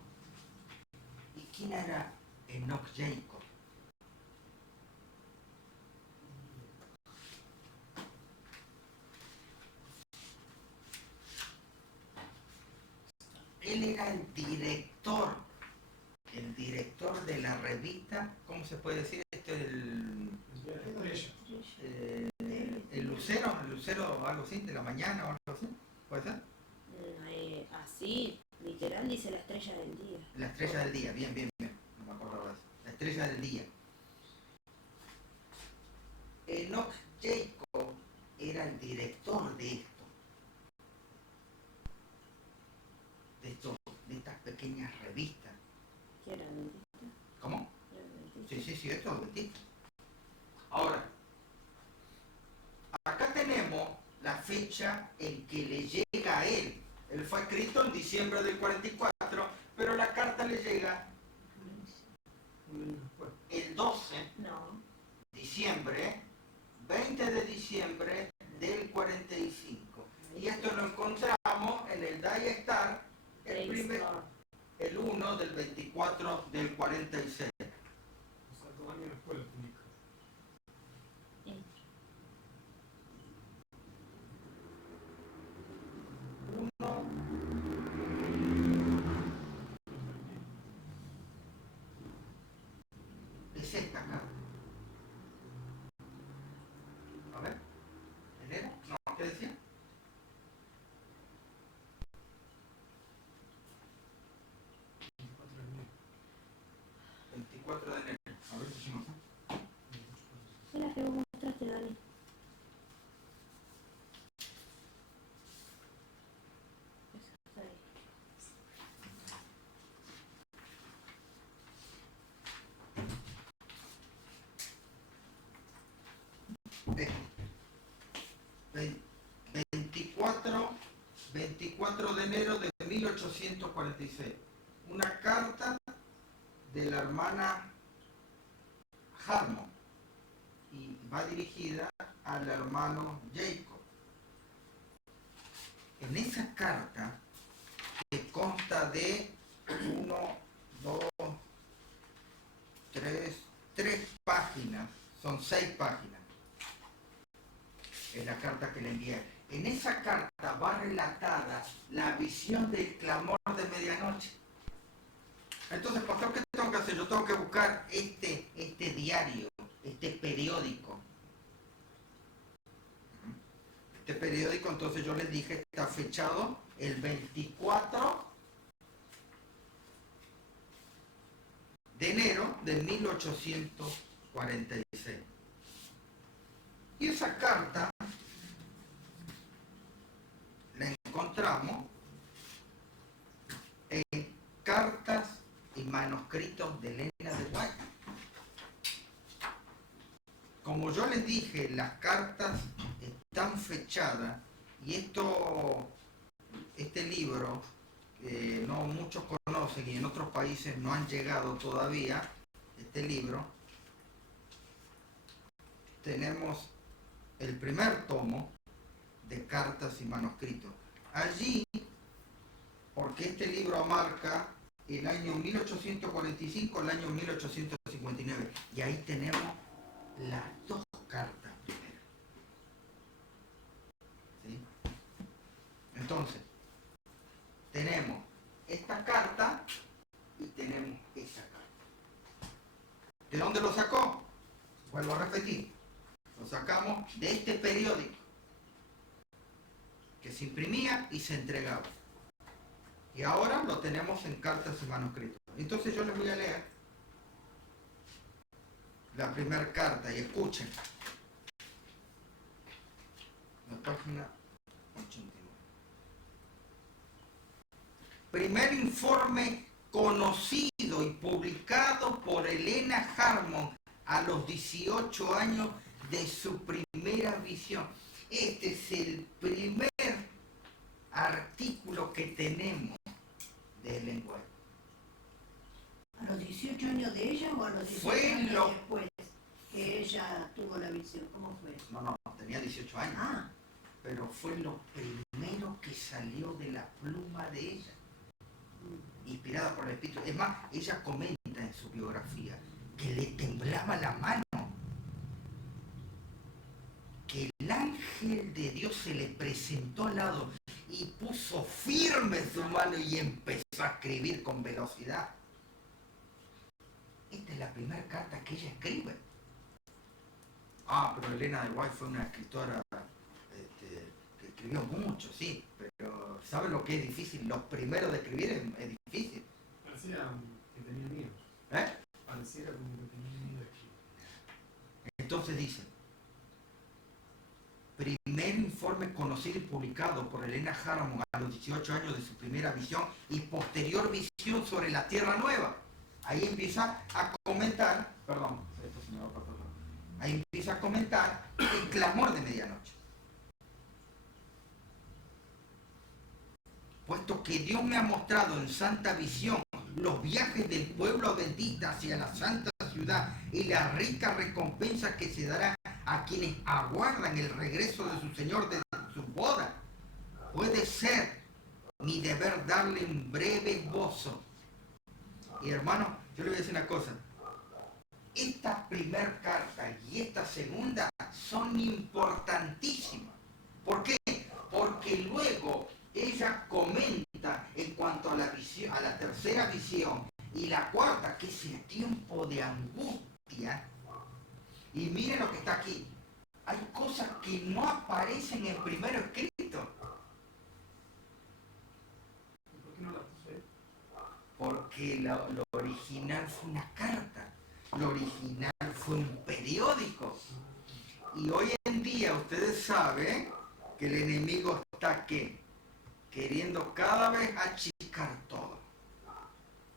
¿Y quién era Enoch Jacob? Él era el director revista, ¿cómo se puede decir? Este es el lucero o algo así, de la mañana o algo así, ¿puede ser? Así, literal dice la estrella del día. La estrella del día, bien, no me acordaba de eso. La estrella del día. Enoch Jacob era el director de estas pequeñas revistas. ¿Qué era adventista? ¿Cómo? ¿Era adventista? Sí, esto es adventista. Ahora, acá tenemos la fecha en que le llega a él. Él fue escrito en diciembre del 44, pero la carta le llega el 12 No. de diciembre, 20 de diciembre del 45. Y esto lo encontramos en el Die Star, el 1 del 24 del 46. O sea, 2 años después lo publicó. Es esta carta. A ver, ¿enero? No, ¿qué decía? 24 de enero. A ver si no. Es la que vos mostraste, Dani. Esa está ahí. Ve- 24 de enero de 1846. Una carta de la hermana Harmon y va dirigida al hermano Jacob. En esa carta, que consta de 1, 2, 3 páginas, son 6 páginas, es la carta que le envié. En esa carta va relatada la visión del clamor de medianoche. Entonces, pastor, ¿qué tengo que hacer? Yo tengo que buscar este diario, este periódico. Este periódico, entonces yo les dije, está fechado el 24 de enero de 1846. Y esa carta la encontramos en cartas y manuscritos de Elena de White. Como yo les dije, las cartas están fechadas y este libro no muchos conocen y en otros países no han llegado todavía. Este libro, tenemos el primer tomo de cartas y manuscritos. Allí, porque este libro abarca el año 1845, el año 1859, y ahí tenemos las 2 cartas primeras. ¿Sí? Entonces, tenemos esta carta y tenemos esa carta. ¿De dónde lo sacó? Vuelvo a repetir. Lo sacamos de este periódico que se imprimía y se entregaba. Y ahora lo tenemos en cartas y manuscritos. Entonces yo les voy a leer la primera carta y escuchen. La página 89. Primer informe conocido y publicado por Elena Harmon a los 18 años de su primera visión. Este es el primer artículo que tenemos de Ellen White. ¿A los 18 años de ella o a los 18 Fue años lo- después que ella tuvo la visión? ¿Cómo fue? No, tenía 18 años. Ah, Pero fue lo primero que salió de la pluma de ella, inspirada por el Espíritu. Es más, ella comenta en su biografía que le temblaba la mano, que el ángel de Dios se le presentó al lado y puso firme su mano y empezó a escribir con velocidad. esta es la primera carta que ella escribe. Ah, pero Elena de White fue una escritora que escribió mucho, sí, pero ¿sabe lo que es difícil? Lo primero de escribir es difícil. Parecía que tenía miedo. ¿Eh? Pareciera como que tenía miedo de escribir. Entonces dice, primer informe conocido y publicado por Elena Haramond a los 18 años de su primera visión y posterior visión sobre la Tierra Nueva. Ahí empieza a comentar, perdón, esto se me va para otro lado. Ahí empieza a comentar el clamor de medianoche. Puesto que Dios me ha mostrado en santa visión los viajes del pueblo adventista hacia la santa ciudad y la rica recompensa que se dará a quienes aguardan el regreso de su Señor de su boda, puede ser mi deber darle un breve esbozo. Y hermano, yo le voy a decir una cosa. Esta primera carta y esta segunda son importantísimas. ¿Por qué? Porque luego ella comenta en cuanto a la visión, a la tercera visión y la cuarta, que es el tiempo de angustia. Y miren lo que está aquí. Hay cosas que no aparecen en primero escrito. ¿Por qué no la puso ahí? Porque lo original fue una carta. Lo original fue un periódico. Y hoy en día ustedes saben que el enemigo está ¿qué? Queriendo cada vez achicar todo.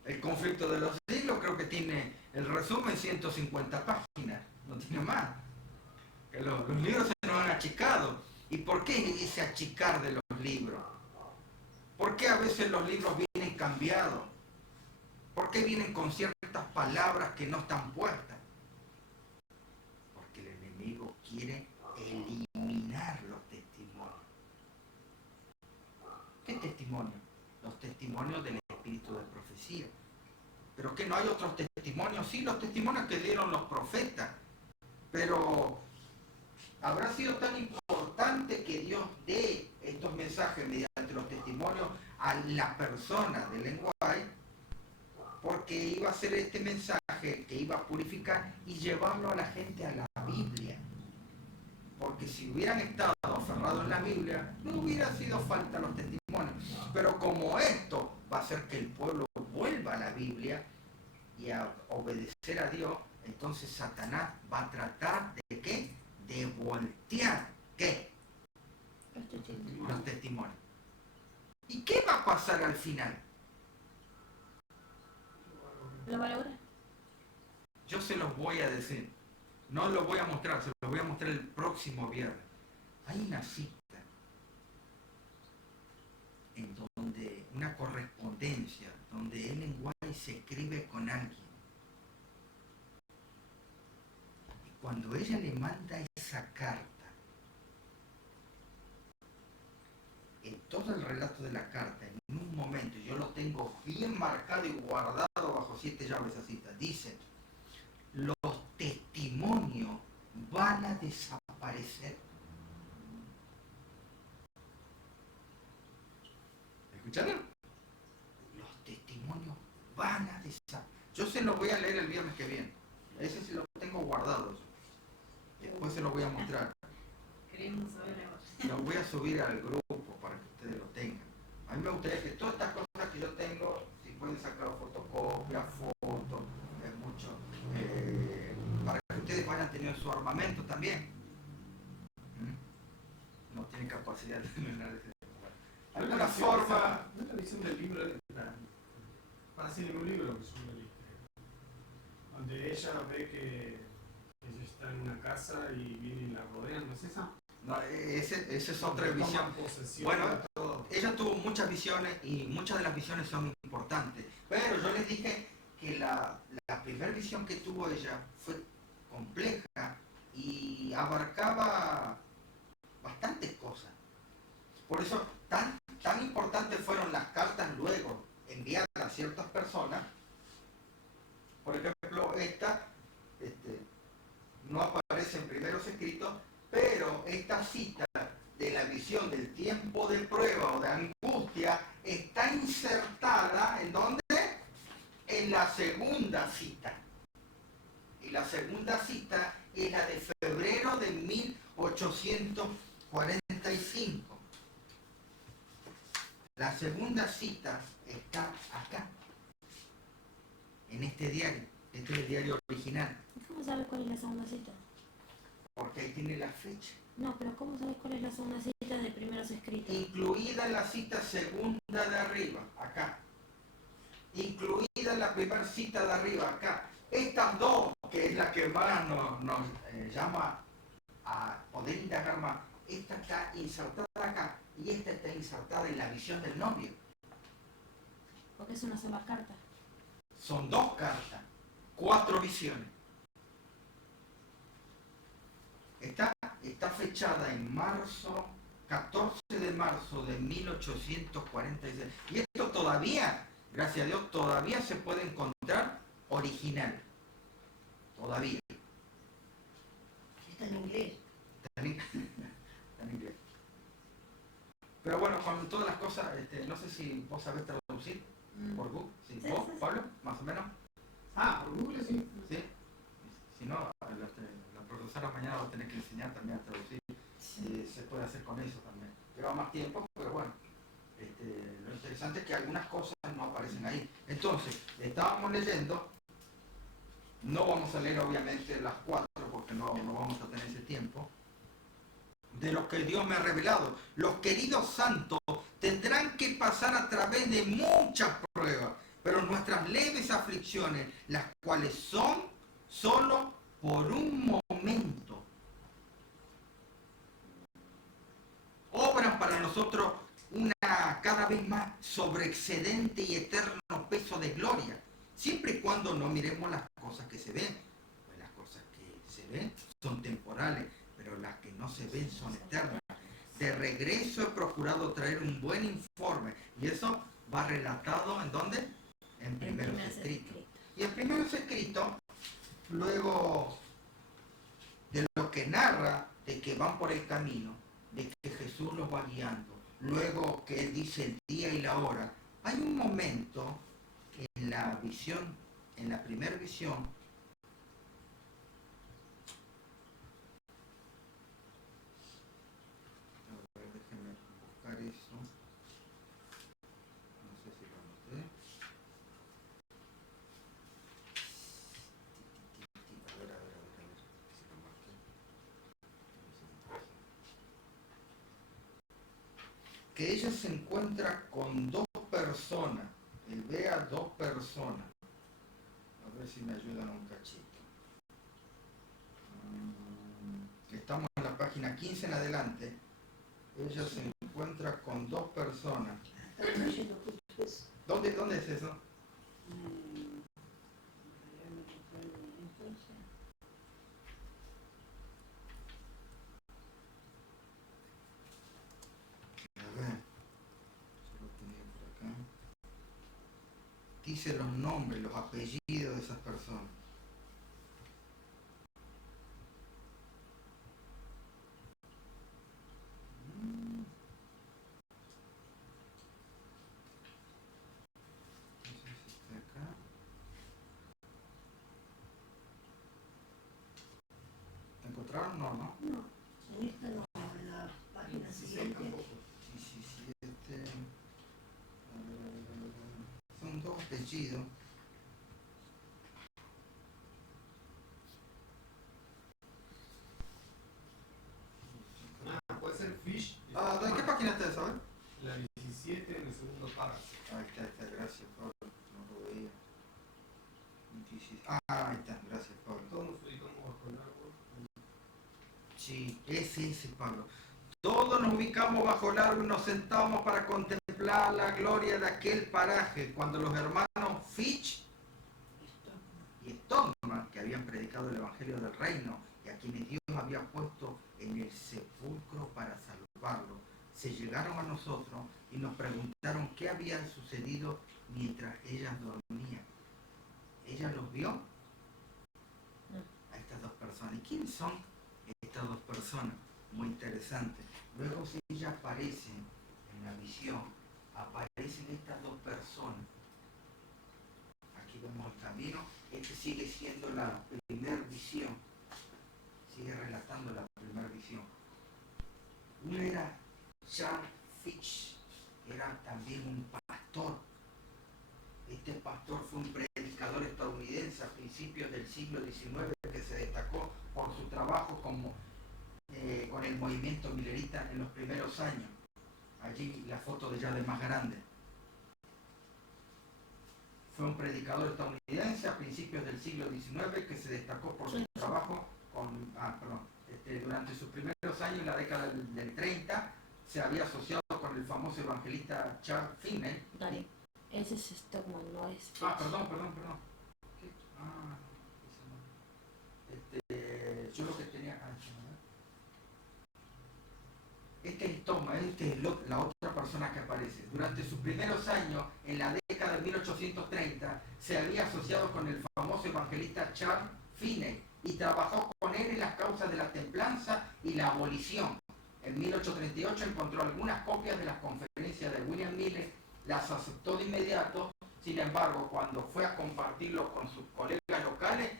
El conflicto de los siglos creo que tiene el resumen 150 páginas, no tiene más. Que los libros se nos han achicado. ¿Y por qué ese achicar de los libros? ¿Por qué a veces los libros vienen cambiados? ¿Por qué vienen con ciertas palabras que no están puestas? Porque el enemigo quiere eliminar los testimonios. ¿Qué testimonio? Los testimonios del espíritu de profecía. ¿Pero que no hay otros testimonios? Sí, los testimonios que dieron los profetas. Pero ¿habrá sido tan importante que Dios dé estos mensajes mediante los testimonios a la persona del lenguaje? Porque iba a ser este mensaje que iba a purificar y llevarlo a la gente a la Biblia. Porque si hubieran estado aferrados en la Biblia, no hubiera sido falta los testimonios. Pero como esto va a hacer que el pueblo vuelva a la Biblia y a obedecer a Dios, entonces Satanás va a tratar de ¿qué? De voltear ¿qué? Los testimonios. ¿Y qué va a pasar al final? ¿Lo va a lograr? Yo se los voy a decir. No los voy a mostrar, se los voy a mostrar el próximo viernes. Hay una cita en donde, una correspondencia, donde Ellen White se escribe con alguien. Y cuando ella le manda esa carta, en todo el relato de la carta, en un momento, yo lo tengo bien marcado y guardado bajo 7 llaves esa cita, dice: los testimonios van a desaparecer. ¿Escucharon? Los testimonios van a desaparecer. Yo se los voy a leer el viernes que viene. Ese se lo tengo guardado. Después se lo voy a mostrar. Queremos saber ahora. Lo voy a subir al grupo para que ustedes lo tengan. A mí me gustaría que todas estas cosas que yo tengo, si pueden sacar fotocopias, fotos, es mucho, para que ustedes vayan teniendo su armamento también. No tienen capacidad de tener nada de eso. Alguna forma. ¿No es la visión del libro? Para hacer un libro que yo me leí, donde ella ve que ella está en una casa y vienen y la rodean, ¿no es esa? No, esa es otra visión. Bueno, ella tuvo muchas visiones y muchas de las visiones son importantes. Pero yo les dije que la primera visión que tuvo ella fue compleja y abarcaba bastantes cosas. Por eso tan importantes fueron las cartas luego enviadas a ciertas personas. Por ejemplo, esta no aparece en primeros escritos, pero esta cita de la visión del tiempo de prueba o de angustia está insertada ¿en dónde? En la segunda cita. la segunda cita es la de febrero de 1845. La segunda cita está acá, en este diario. Este es el diario original, ¿Cómo sabes cuál es la segunda cita? porque ahí tiene la fecha. No, pero ¿cómo sabes cuál es la segunda cita de primeros escritos? Incluida la cita segunda de arriba, acá. Incluida la primera cita de arriba, acá. Estas dos, que es la que más nos llama a poder indagar más, esta está insertada acá y esta está insertada en la visión del novio. Porque es una sola carta. Son dos cartas, 4 visiones. Está fechada en marzo, 14 de marzo de 1846. Y esto todavía, gracias a Dios, todavía se puede encontrar original. Todavía. Está en inglés. Está en inglés. Pero bueno, con todas las cosas, no sé si vos sabés traducir por Google. ¿Sí? Sí, ¿Vos, sí, sí. Pablo? Más o menos. Ah, por Google sí. ¿Sí? Si no, la profesora mañana va a tener que enseñar también a traducir. Se puede hacer con eso también. Lleva más tiempo, pero bueno. Lo interesante es que algunas cosas no aparecen ahí. Entonces, estábamos leyendo, no vamos a leer obviamente las 4 porque no vamos a tener ese tiempo, de lo que Dios me ha revelado. Los queridos santos tendrán que pasar a través de muchas pruebas, pero nuestras leves aflicciones, las cuales son solo por un momento, obran para nosotros una cada vez más sobreexcedente y eterno peso de gloria, siempre y cuando no miremos las cosas que se ven. Pues las cosas que se ven son temporales, pero las que no se ven son eternas. De regreso he procurado traer un buen informe, y eso va relatado ¿en dónde? En primeros escritos. Y en primeros escritos, luego de lo que narra de que van por el camino, de que Jesús los va guiando, luego que él dice el día y la hora, hay un momento en la visión, en la primera visión, a ver, déjenme buscar eso, no sé si lo anoté. A ver, si lo marqué. Que ella se encuentra con 2 personas, él ve a 2 personas, a ver si me ayudan un cachito. Estamos en la página 15 en adelante. Ella se encuentra con 2 personas. Estamos leyendo justo eso. ¿Dónde es eso? Entonces, A ver, yo lo tenía por acá. Dice los nombres, los apellidos de esas personas. No sé si está acá. ¿La encontraron? No, ¿no? no, en esta no, en la página 16 siguiente. tampoco. 17. Son 2 apellidos. Ah, puede ser Fish. ¿De qué página está esa? La 17 en el segundo párrafo. Ahí está, gracias, Pablo. No lo veía. Ahí está, gracias, Pablo. Todos nos ubicamos bajo el árbol. Sí, ese Pablo. Todos nos ubicamos bajo el árbol y nos sentamos para contemplar la gloria de aquel paraje, cuando los hermanos Fitch y Stockman, que habían predicado el Evangelio del Reino y a quienes Dios había puesto en el sepulcro para salvarlo, se llegaron a nosotros y nos preguntaron qué había sucedido mientras ellas dormían. ¿Ella los vio? A estas 2 personas. ¿Y quiénes son estas 2 personas? Muy interesante. Luego, si ellas aparecen en la visión, aparecen estas 2 personas. Aquí vemos el camino. Este sigue siendo la primera principios del siglo XIX, que se destacó por su trabajo con el movimiento millerita en los primeros años. Allí la foto de ya de más grande. Fue un predicador estadounidense a principios del siglo XIX que se destacó por su trabajo durante sus primeros años, en la década del 30, se había asociado con el famoso evangelista Charles Finney. Dale. Ese es Stockman, no es Fitch. Perdón. Yo lo que tenía... Este es Thomas, la otra persona que aparece. Durante sus primeros años, en la década de 1830, se había asociado con el famoso evangelista Charles Finney y trabajó con él en las causas de la templanza y la abolición. En 1838 encontró algunas copias de las conferencias de William Miller, las aceptó de inmediato. Sin embargo, cuando fue a compartirlo con sus colegas locales,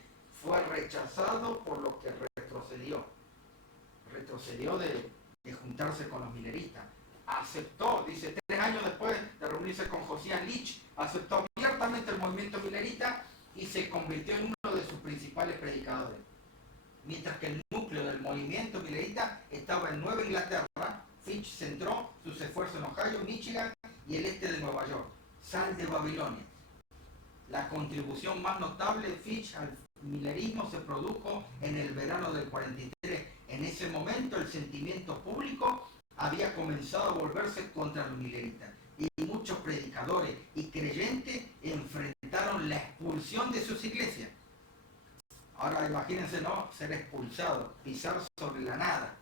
fue rechazado, por lo que retrocedió de juntarse con los milleristas. Aceptó, dice, 3 años después de reunirse con Josiah Leach, aceptó abiertamente el movimiento millerita y se convirtió en uno de sus principales predicadores. Mientras que el núcleo del movimiento millerita estaba en Nueva Inglaterra, Fitch centró sus esfuerzos en Ohio, Michigan y el este de Nueva York. Sal de Babilonia. La contribución más notable de Fitch al millerismo se produjo en el verano del 43. En ese momento el sentimiento público había comenzado a volverse contra los milleritas y muchos predicadores y creyentes enfrentaron la expulsión de sus iglesias. Ahora imagínense, ¿no?, ser expulsado, pisar sobre la nada.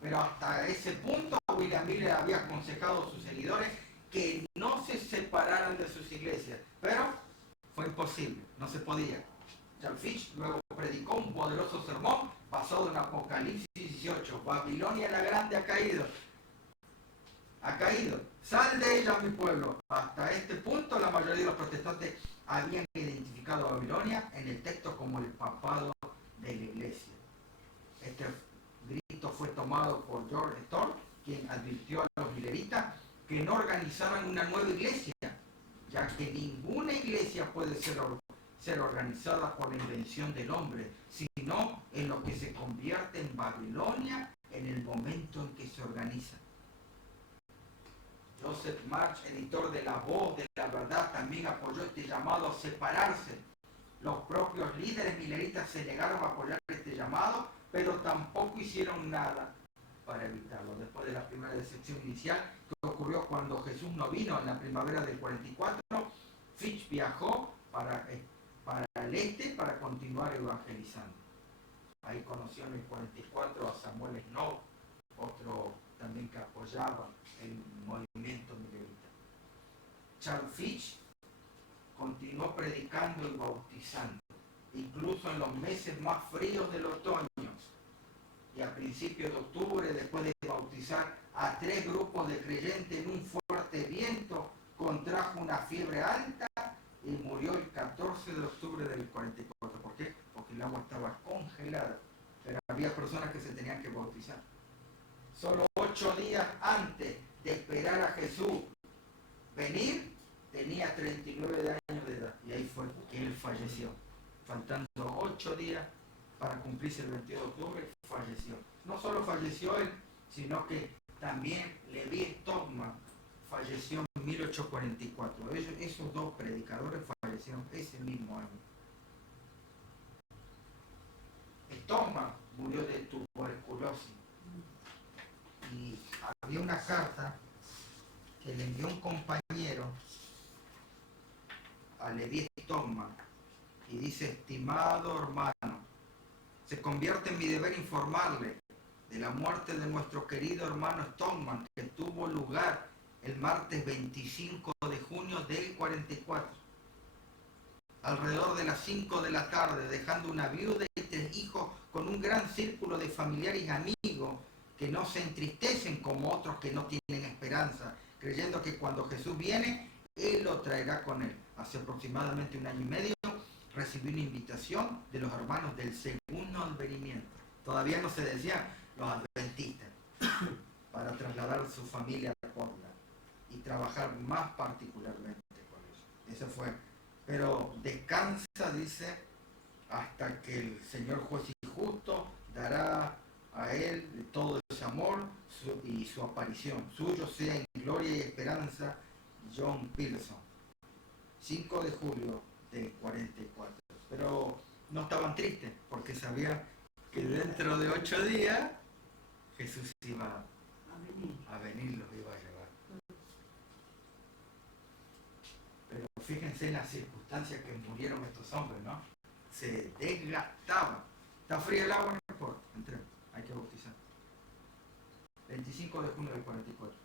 Pero hasta ese punto William Miller había aconsejado a sus seguidores que no se separaran de sus iglesias, pero fue imposible, no se podía. Charles Fitch luego predicó un poderoso sermón basado en Apocalipsis 18. Babilonia la grande ha caído. Sal de ella, mi pueblo. Hasta este punto la mayoría de los protestantes habían identificado a Babilonia en el texto como el papado de la iglesia. Este grito fue tomado por George Storr, quien advirtió a los milleritas que no organizaran una nueva iglesia, ya que ninguna iglesia puede ser organizada por la invención del hombre, sino en lo que se convierte en Babilonia en el momento en que se organiza. Joseph March, editor de La Voz de la Verdad, también apoyó este llamado a separarse. Los propios líderes milleritas se negaron a apoyar este llamado, pero tampoco hicieron nada para evitarlo. Después de la primera decepción inicial, que ocurrió cuando Jesús no vino en la primavera del 44, Fitch viajó para el este para continuar evangelizando. Ahí conoció en el 44 a Samuel Snow, otro también que apoyaba el movimiento millerita. Charles Fitch continuó predicando y bautizando, incluso en los meses más fríos del otoño. Y a principios de octubre, después de bautizar a 3 grupos de creyentes en un fuerte viento, contrajo una fiebre alta y murió el 14 de octubre del 44. ¿Por qué? Porque el agua estaba congelada, pero había personas que se tenían que bautizar. Solo 8 días antes de esperar a Jesús venir, tenía 39 años de edad, y ahí fue que él falleció. Faltando 8 días para cumplirse el 22 de octubre, falleció. No solo falleció él, sino que también Levi Stockman falleció en 1844. Esos 2 predicadores fallecieron ese mismo año. Stockman murió de tuberculosis. Y había una carta que le envió un compañero a Levi Stockman y dice: estimado hermano, se convierte en mi deber informarle de la muerte de nuestro querido hermano Stockman, que tuvo lugar el martes 25 de junio del 44, alrededor de las 5 de la tarde, dejando una viuda y 3 hijos con un gran círculo de familiares y amigos que no se entristecen como otros que no tienen esperanza, creyendo que cuando Jesús viene, Él lo traerá con Él. Hace aproximadamente 1 año y medio recibí una invitación de los hermanos del segundo advenimiento. Todavía no se decían los adventistas, para trasladar su familia a Portland y trabajar más particularmente con ellos. Eso fue. Pero descansa, dice, hasta que el Señor juez y justo dará a él todo ese amor y su aparición. Suyo sea en gloria y esperanza, John Pearson. 5 de julio del 44. Pero no estaban tristes porque sabían que dentro de 8 días Jesús iba a venir, los iba a llevar. Pero fíjense en las circunstancias que murieron estos hombres, ¿no? Se desgastaban. Está fría el agua, no importa, entremos, hay que bautizar. 25 de junio del 44.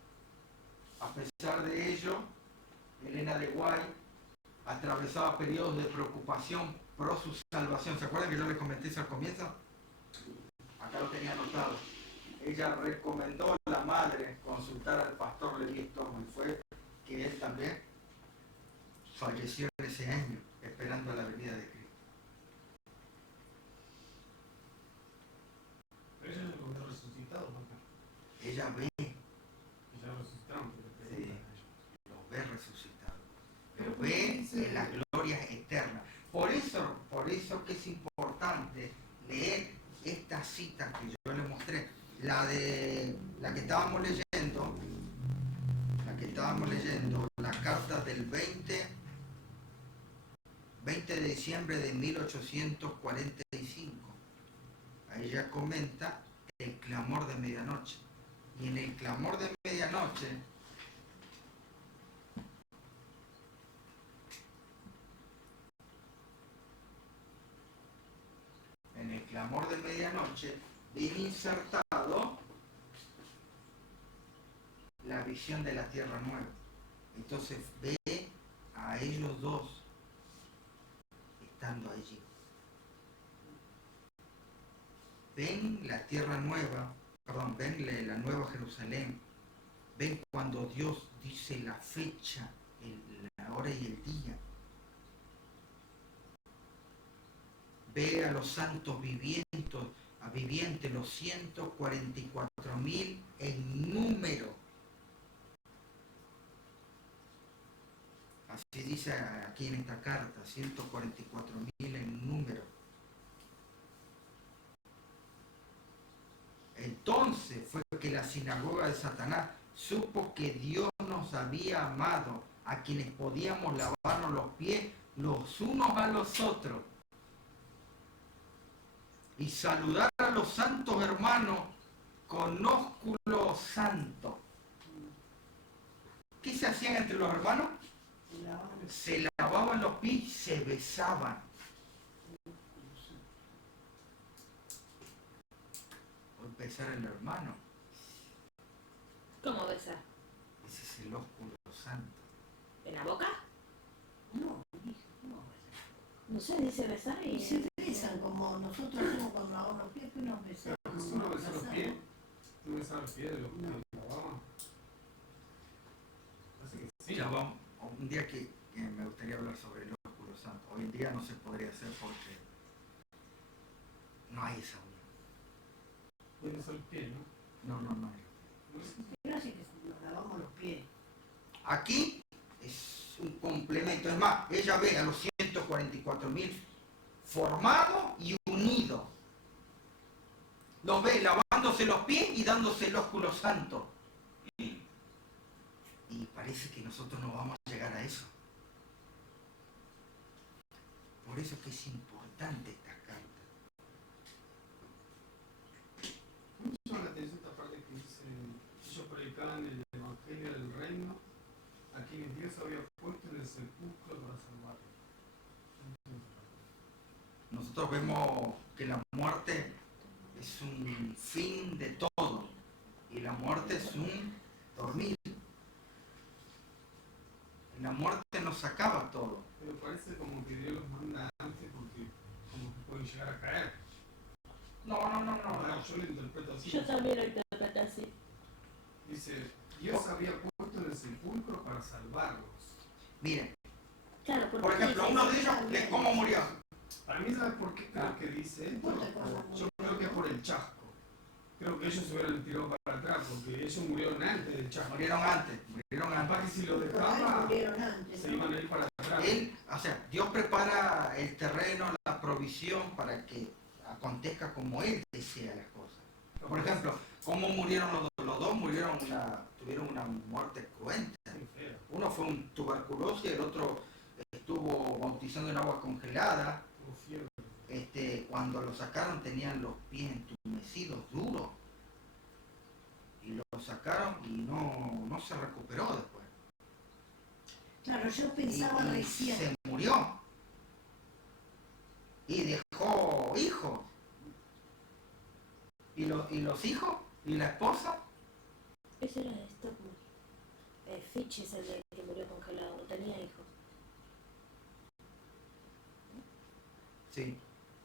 A pesar de ello, Elena de White atravesaba periodos de preocupación por su salvación. ¿Se acuerdan que yo les comenté eso al comienzo? Acá lo tenía anotado. Ella recomendó a la madre consultar al pastor Levi Strauss, y fue que él también falleció en ese año, esperando la venida de Cristo. Pero ella no lo había resucitado, ¿no? Ella ve, Ya resucitaron, pero sí, lo ve resucitado, pero ve en la gloria eterna. Por eso que es importante leer esta cita que yo les mostré, la que estábamos leyendo, la carta del 20 de diciembre de 1845. Ahí ya comenta el clamor de medianoche. Y en el clamor de medianoche, viene insertado la visión de la tierra nueva. Entonces ve a ellos dos estando allí. Ven la tierra nueva, ven la nueva Jerusalén. Ven cuando Dios dice la fecha, la hora y el día. Ve a los santos vivientes, los 144.000 en número. Así dice aquí en esta carta, 144.000 en número. Entonces fue que la sinagoga de Satanás supo que Dios nos había amado, a quienes podíamos lavarnos los pies los unos a los otros y saludar a los santos hermanos con ósculo santo. ¿Qué se hacían entre los hermanos? Se lavaban los pies y se besaban. Besar al hermano. ¿Cómo besar? Ese es el ósculo santo. ¿En la boca? No, no. No sé, dice besar Y y... se besan como nosotros hacemos cuando lavamos los pies, que nos besamos. Jesús no besó los pies. No besaba los pies de los que lavaban. Así que sí. Ya vamos, un día que me gustaría hablar sobre el ósculo santo. Hoy en día no se podría hacer porque no hay esa unión. Pueden besar los pies, ¿no? No hay. Pero así que nos lavamos los pies. Aquí es un complemento. Es más, ella ve a los 144.000 formados y unidos. Los ve lavándose los pies y dándose el ósculo santo. Y parece que nosotros no vamos a llegar a eso. Por eso es que es importante estas cartas. Me llama la atención esta parte que dice: ellos predicaban el evangelio del reino a quienes Dios había puesto en el sepulcro para salvarlos. Nosotros vemos que la muerte es un fin de todo y la muerte es un dormir. La muerte nos acaba todo. Pero parece como que Dios los manda antes porque como que pueden llegar a caer. No. Ahora, yo lo interpreto así. Yo también lo interpreto así. Dice, Dios había puesto en el sepulcro para salvarlos. Miren, Claro, porque por ejemplo, uno de ellos, ¿cómo murió? Para mí, ¿sabes por qué creo que dice esto? Yo creo que es por el chasco. Creo que ellos se hubieran tirado para atrás porque ellos murieron antes del chasco. Murieron antes. Capaz que si lo Por ahí dejaba, murieron antes, se ¿no? iban a ir para atrás. Él, o sea, Dios prepara el terreno, la provisión para que acontezca como Él desea las cosas. Por ejemplo, ¿cómo murieron los dos? Tuvieron una muerte cruenta. Uno fue un tuberculoso y el otro estuvo bautizando en agua congelada. Cuando lo sacaron tenían los pies entumecidos, duros. Y lo sacaron y no se recuperó después. Claro, yo pensaba y recién. se murió. Y dejó hijos. ¿Y los hijos? ¿Y la esposa? Ese era de Stockman. Fitch es el que murió congelado, no tenía hijos. Sí.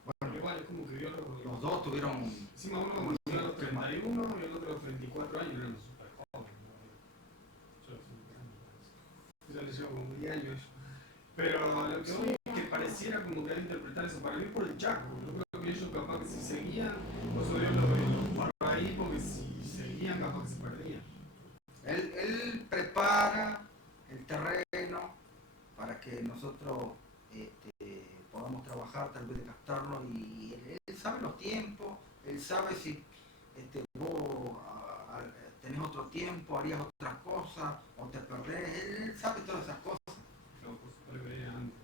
Bueno, Igual es como que vio los dos tuvieron... Encima uno murió a los 31 y el otro a los 34 años, eran súper jóvenes. Yo les llevo como 10 años. Pero lo que voy es que pareciera como que al interpretar eso, para mí por el Chaco. Yo creo que ellos capaz que si seguían, por eso Dios los paró ahí, porque si seguían capaz que se perdían. Él prepara el terreno para que nosotros podamos trabajar, tal vez de captarlo, y él sabe los tiempos, él sabe si vos tenés otro tiempo, harías otras cosas, o te perdés, él sabe todas esas cosas. No, pues preveía antes.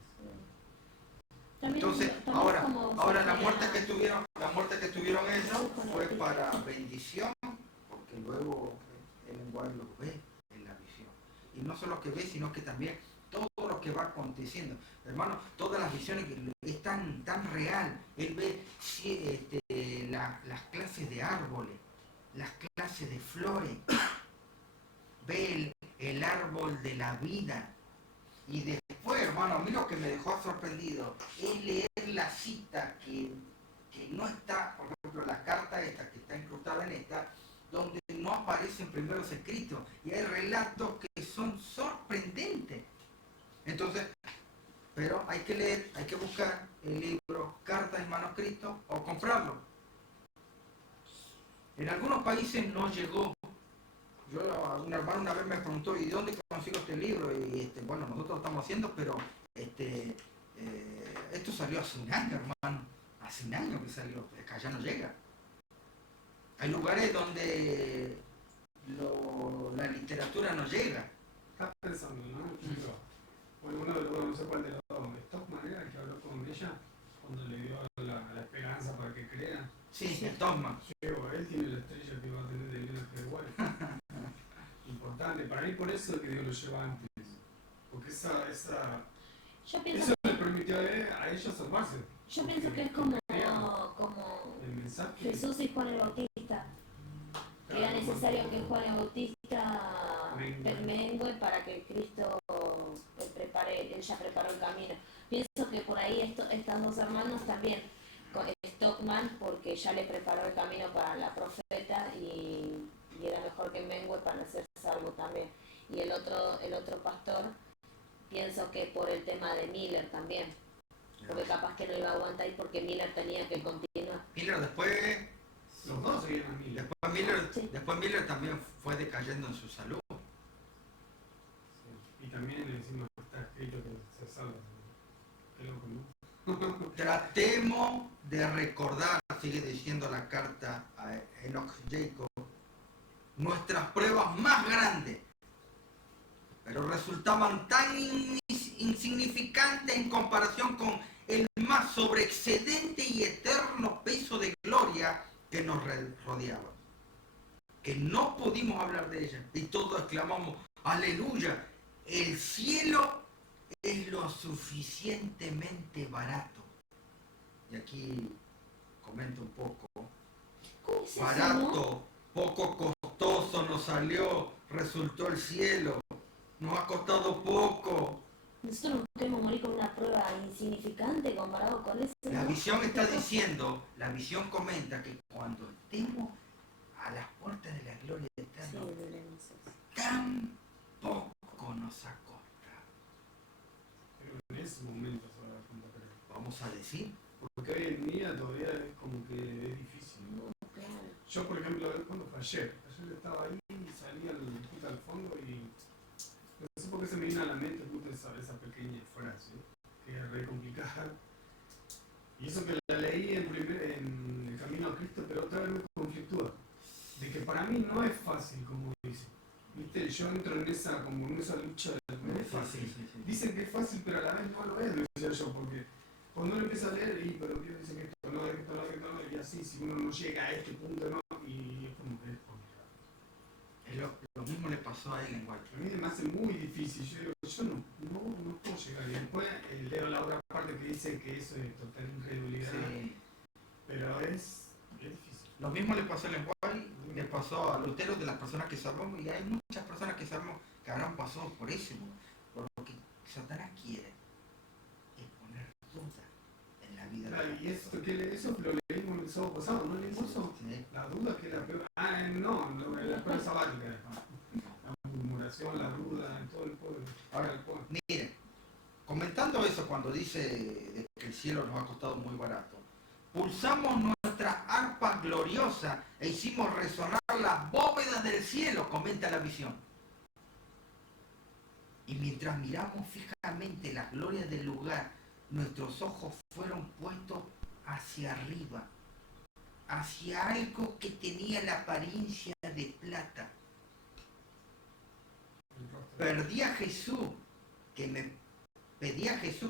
Entonces, ahora la muerte que tuvieron ellos fue para bendición, porque luego el lenguaje lo ve en la visión. Y no solo que ve, sino que también todo lo que va aconteciendo. Hermano, todas las visiones es tan real. Él ve las clases de árboles, las clases de flores, ve el árbol de la vida. Y después, hermano, a mí lo que me dejó sorprendido es leer la cita que no está, por ejemplo, la carta esta que está incrustada en esta, donde no aparecen primeros escritos. Y hay relatos que son sorprendentes. Entonces, pero hay que leer, hay que buscar el libro Cartas en Manuscrito o comprarlo. En algunos países no llegó. Un hermano una vez me preguntó, ¿y dónde consigo este libro? Y bueno, nosotros lo estamos haciendo, pero esto salió hace un año, hermano. Hace un año que salió, acá ya no llega. Hay lugares donde la literatura no llega. Estás pensando, ¿no? Bueno, uno de los, no sé cuál de los dos, Stockman era el que habló con ella cuando le dio la esperanza para que crea. Sí, el Thomas. Digo, él tiene la estrella que va a tener de vida que igual. Importante, para mí por eso es que Dios lo lleva antes. Porque Yo pienso eso le permitió a ellos salvarse. Yo pienso que es como El mensaje. Jesús y Juan el Bautista. Que era necesario que Juan el Bautista mengue para que Cristo él ya preparó el camino. Pienso que por ahí estas dos hermanos también, con Stockman, porque ya le preparó el camino para la profeta y era mejor que mengue para ser salvo también. Y el otro pastor, pienso que por el tema de Miller también. Porque capaz que no iba a aguantar y porque Miller tenía que continuar. Miller después... Los dos seguían a Miller. Después Miller también fue decayendo en su salud. Sí. Y también encima está escrito que se salva. Qué loco, ¿no? Tratemos de recordar, sigue diciendo la carta a Enoch Jacob, nuestras pruebas más grandes, pero resultaban tan insignificantes en comparación con el más sobreexcedente y eterno peso de gloria que nos rodeaba, que no pudimos hablar de ella, y todos exclamamos, aleluya, el cielo es lo suficientemente barato. Y aquí comento un poco, barato, poco costoso nos salió, resultó el cielo, nos ha costado poco. Nosotros nos queremos morir con una prueba insignificante comparado con eso. La visión está diciendo, la visión comenta que cuando estemos a las puertas de la gloria eterna, tan poco nos ha costado. Pero en ese momento se va a dar cuenta, creo. Vamos a decir. Porque hoy en día todavía es como que es difícil, ¿no? Claro. Yo, por ejemplo, ¿cuándo fue ayer? Ayer estaba ahí y salí al fondo y no sé por qué se me vino a la mente justo esa pequeña frase, que es re complicada. Y eso que la leí en El Camino a Cristo, pero otra vez me conflictúa. De que para mí no es fácil, como dice. ¿Viste? Yo entro en esa lucha de no es fácil. Sí. Dicen que es fácil, pero a la vez no lo es, decía yo, porque cuando uno empieza a leer, pero Dios dice que esto no, y así, si uno no llega a este punto, no, y es como que es complicado. Lo mismo le pasó a Ellen White. A mí me hace muy difícil, yo digo, yo no puedo llegar. Y después leo la otra parte que dice que eso es total incredulidad, Sí. pero es difícil. Lo mismo le pasó a Ellen White, le pasó a Lutero, de las personas que sabemos, y hay muchas personas que sabemos que habrán pasado por eso, por lo que Satanás quiere es poner duda en la vida de la Y eso lo leímos el sábado pasado, ¿no leímos eso? Sí. La duda que es la peor. No, en la escuela sabática. La murmuración, la duda, en todo el pueblo. Ahora, miren, comentando eso cuando dice de que el cielo nos ha costado muy barato, pulsamos nuestra arpa gloriosa e hicimos resonar las bóvedas del cielo, comenta la visión. Y mientras miramos fijamente la gloria del lugar, nuestros ojos fueron puestos hacia arriba, hacia algo que tenía la apariencia de plata. Pedí a Jesús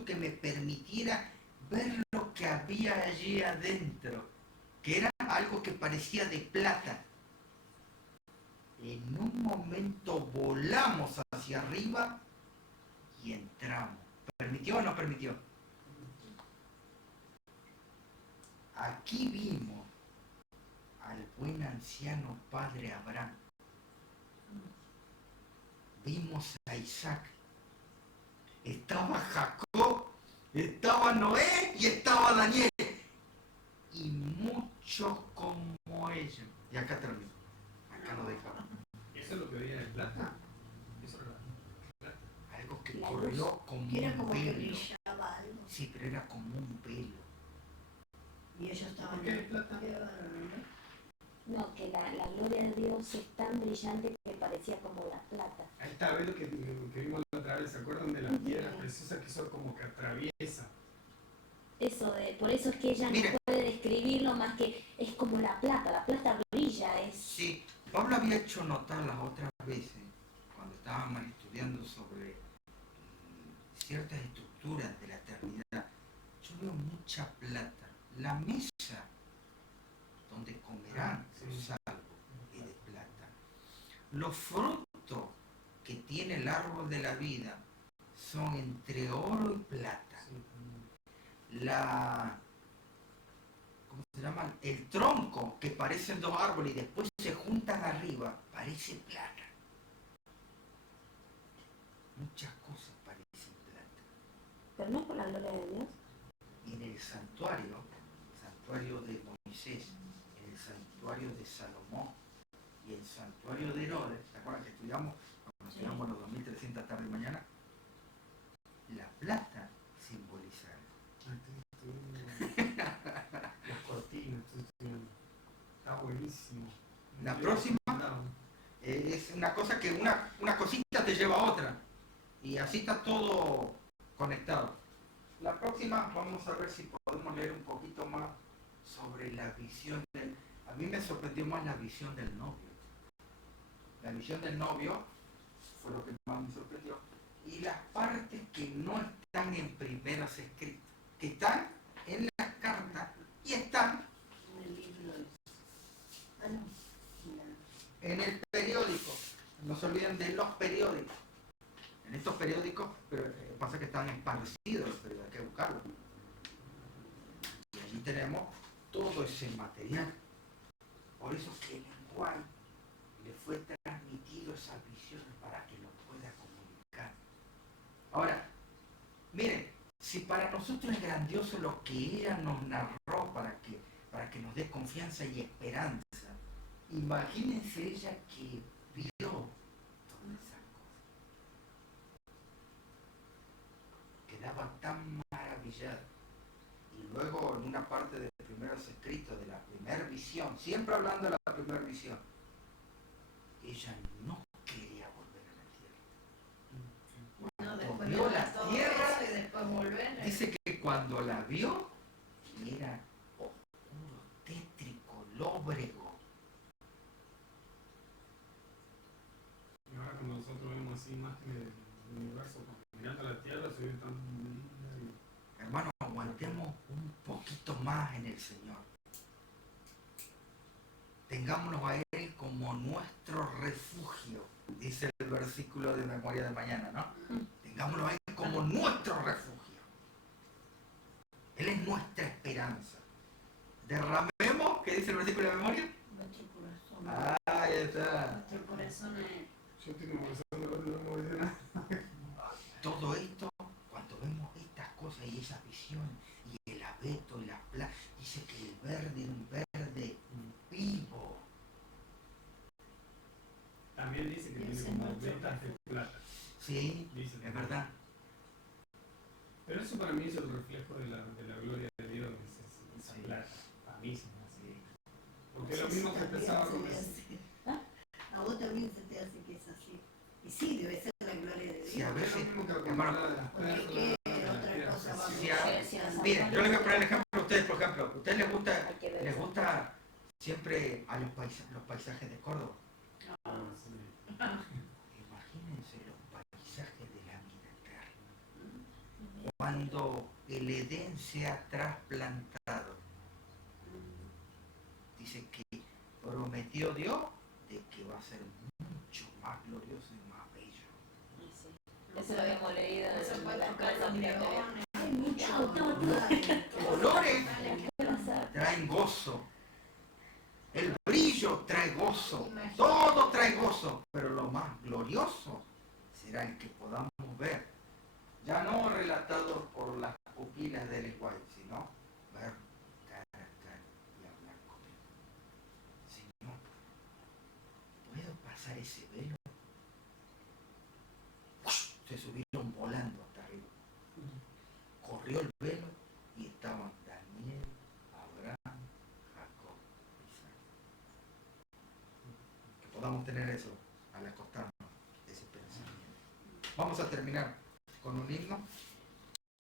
que me permitiera ver lo que había allí adentro, que era algo que parecía de plata. En un momento volamos hacia arriba y entramos. ¿Permitió o no permitió? Aquí vimos al buen anciano padre Abraham. Vimos a Isaac. Estaba Jacob, estaba Noé y estaba Daniel. Y muchos como ellos. Y acá termino. Acá lo dejamos. ¿Eso es lo que veía de plata? Eso era plata. Algo que La corrió luz. como Era un como que velo. brillaba algo. Sí, pero era como un velo. Y ellos estaban. ¿Por qué de plata? Qué bárbaro, ¿no? No, que la gloria de Dios es tan brillante que parecía como la plata. Ahí está, ¿ves lo que vimos la otra vez? ¿Se acuerdan de las piedras preciosas que son como que atraviesa? Por eso es que ella Mire. no puede describirlo más que es como la plata brilla, es... Sí, Pablo había hecho notar las otras veces, cuando estábamos estudiando sobre ciertas estructuras de la eternidad, yo veo mucha plata. La mesa donde comerán los salvos es de plata. Los frutos que tiene el árbol de la vida son entre oro y plata. ¿Cómo se llama? El tronco, que parecen dos árboles y después se juntan arriba, parece plata. Muchas cosas parecen plata. Pero no es por la gloria de Dios. Y en el santuario de Moisés, en el santuario de Salomón y el santuario de Herodes, ¿se acuerdan que estudiamos cuando estudiamos los 2300 tarde y mañana? La plata simboliza Las cortinas, está buenísimo. la próxima es una cosa que una cosita te lleva a otra y así está todo conectado. La próxima vamos a ver si podemos leer un poquito más sobre la visión a mí me sorprendió más la visión del novio. La visión del novio fue lo que más me sorprendió, y las partes que no están en primeros escritos, que están en las cartas y están En el libro de... Ah, no. en el periódico. No se olviden de los periódicos. En estos periódicos, pero pasa que están esparcidos, pero hay que buscarlos. Y allí tenemos todo ese material. Por eso que el lenguaje le fue transmitido esas visiones para que lo pueda comunicar. Ahora, miren, si para nosotros es grandioso lo que ella nos narró para que nos dé confianza y esperanza, imagínense ella que vio todas esas cosas. Quedaba tan maravillada. Y luego en una parte de los primeros escritos de la primera visión, siempre hablando de la primera visión, ella no quería volver a la tierra. No, después Vio de la todo tierra, eso y después volver. dice que cuando la vio, bregó. Y ahora cuando nosotros vemos así imágenes del universo, mirando a la Tierra, se ve tan linda y... Hermano, aguantemos un poquito más en el Señor. Tengámonos a Él como nuestro refugio, dice el versículo de memoria de mañana, ¿no? Tengámonos a Él como nuestro refugio. Él es nuestra esperanza. Derramemos, ¿qué dice el versículo de memoria? Nuestro corazón. Ahí está. Nuestro corazón es... Yo estoy conversando con no voy a decir nada. Todo esto, cuando vemos estas cosas y esa visión, y el abeto, y las plantas, dice que el verde es un verde vivo. También dice que tiene como vetas de plata. Sí, Dice, es verdad. Pero eso para mí es el reflejo de la gloria de Dios, esa Sí. plata. Para mí se me hace. Sí. Porque es lo mismo que empezaba con eso. A vos también se te hace que es así. Y sí, debe ser la gloria de Dios. Sí, a Es lo veces, mismo que hermano, acumular de las perlas, Porque de qué la otra tierra. cosa va a Sí, haber. miren, yo les voy a poner el ejemplo a ustedes, por ejemplo. ¿A ustedes les Hay que ver les eso. gusta siempre a los paisajes de Córdoba? Ah, sí. Imagínense los paisajes de la vida eterna. Cuando el Edén sea trasplantado, dice que prometió Dios de que va a ser mucho más glorioso y más bello. Sí. Eso lo habíamos leído Se en puede la tocar clase los migratoria. leones. Hay mucho. Colores traen gozo. El brillo trae gozo. Todo trae gozo. Pero lo más glorioso será el que podamos ver. Ya no relatado por las pupilas del White, sino ver cara a cara y hablar con él. Señor, ¿puedo pasar ese velo? Se subieron volando hasta arriba. Corrió el velo y estaban Daniel, Abraham, Jacob, Isaac. Que podamos tener eso al acostarnos, ese pensamiento. Vamos a terminar con un himno.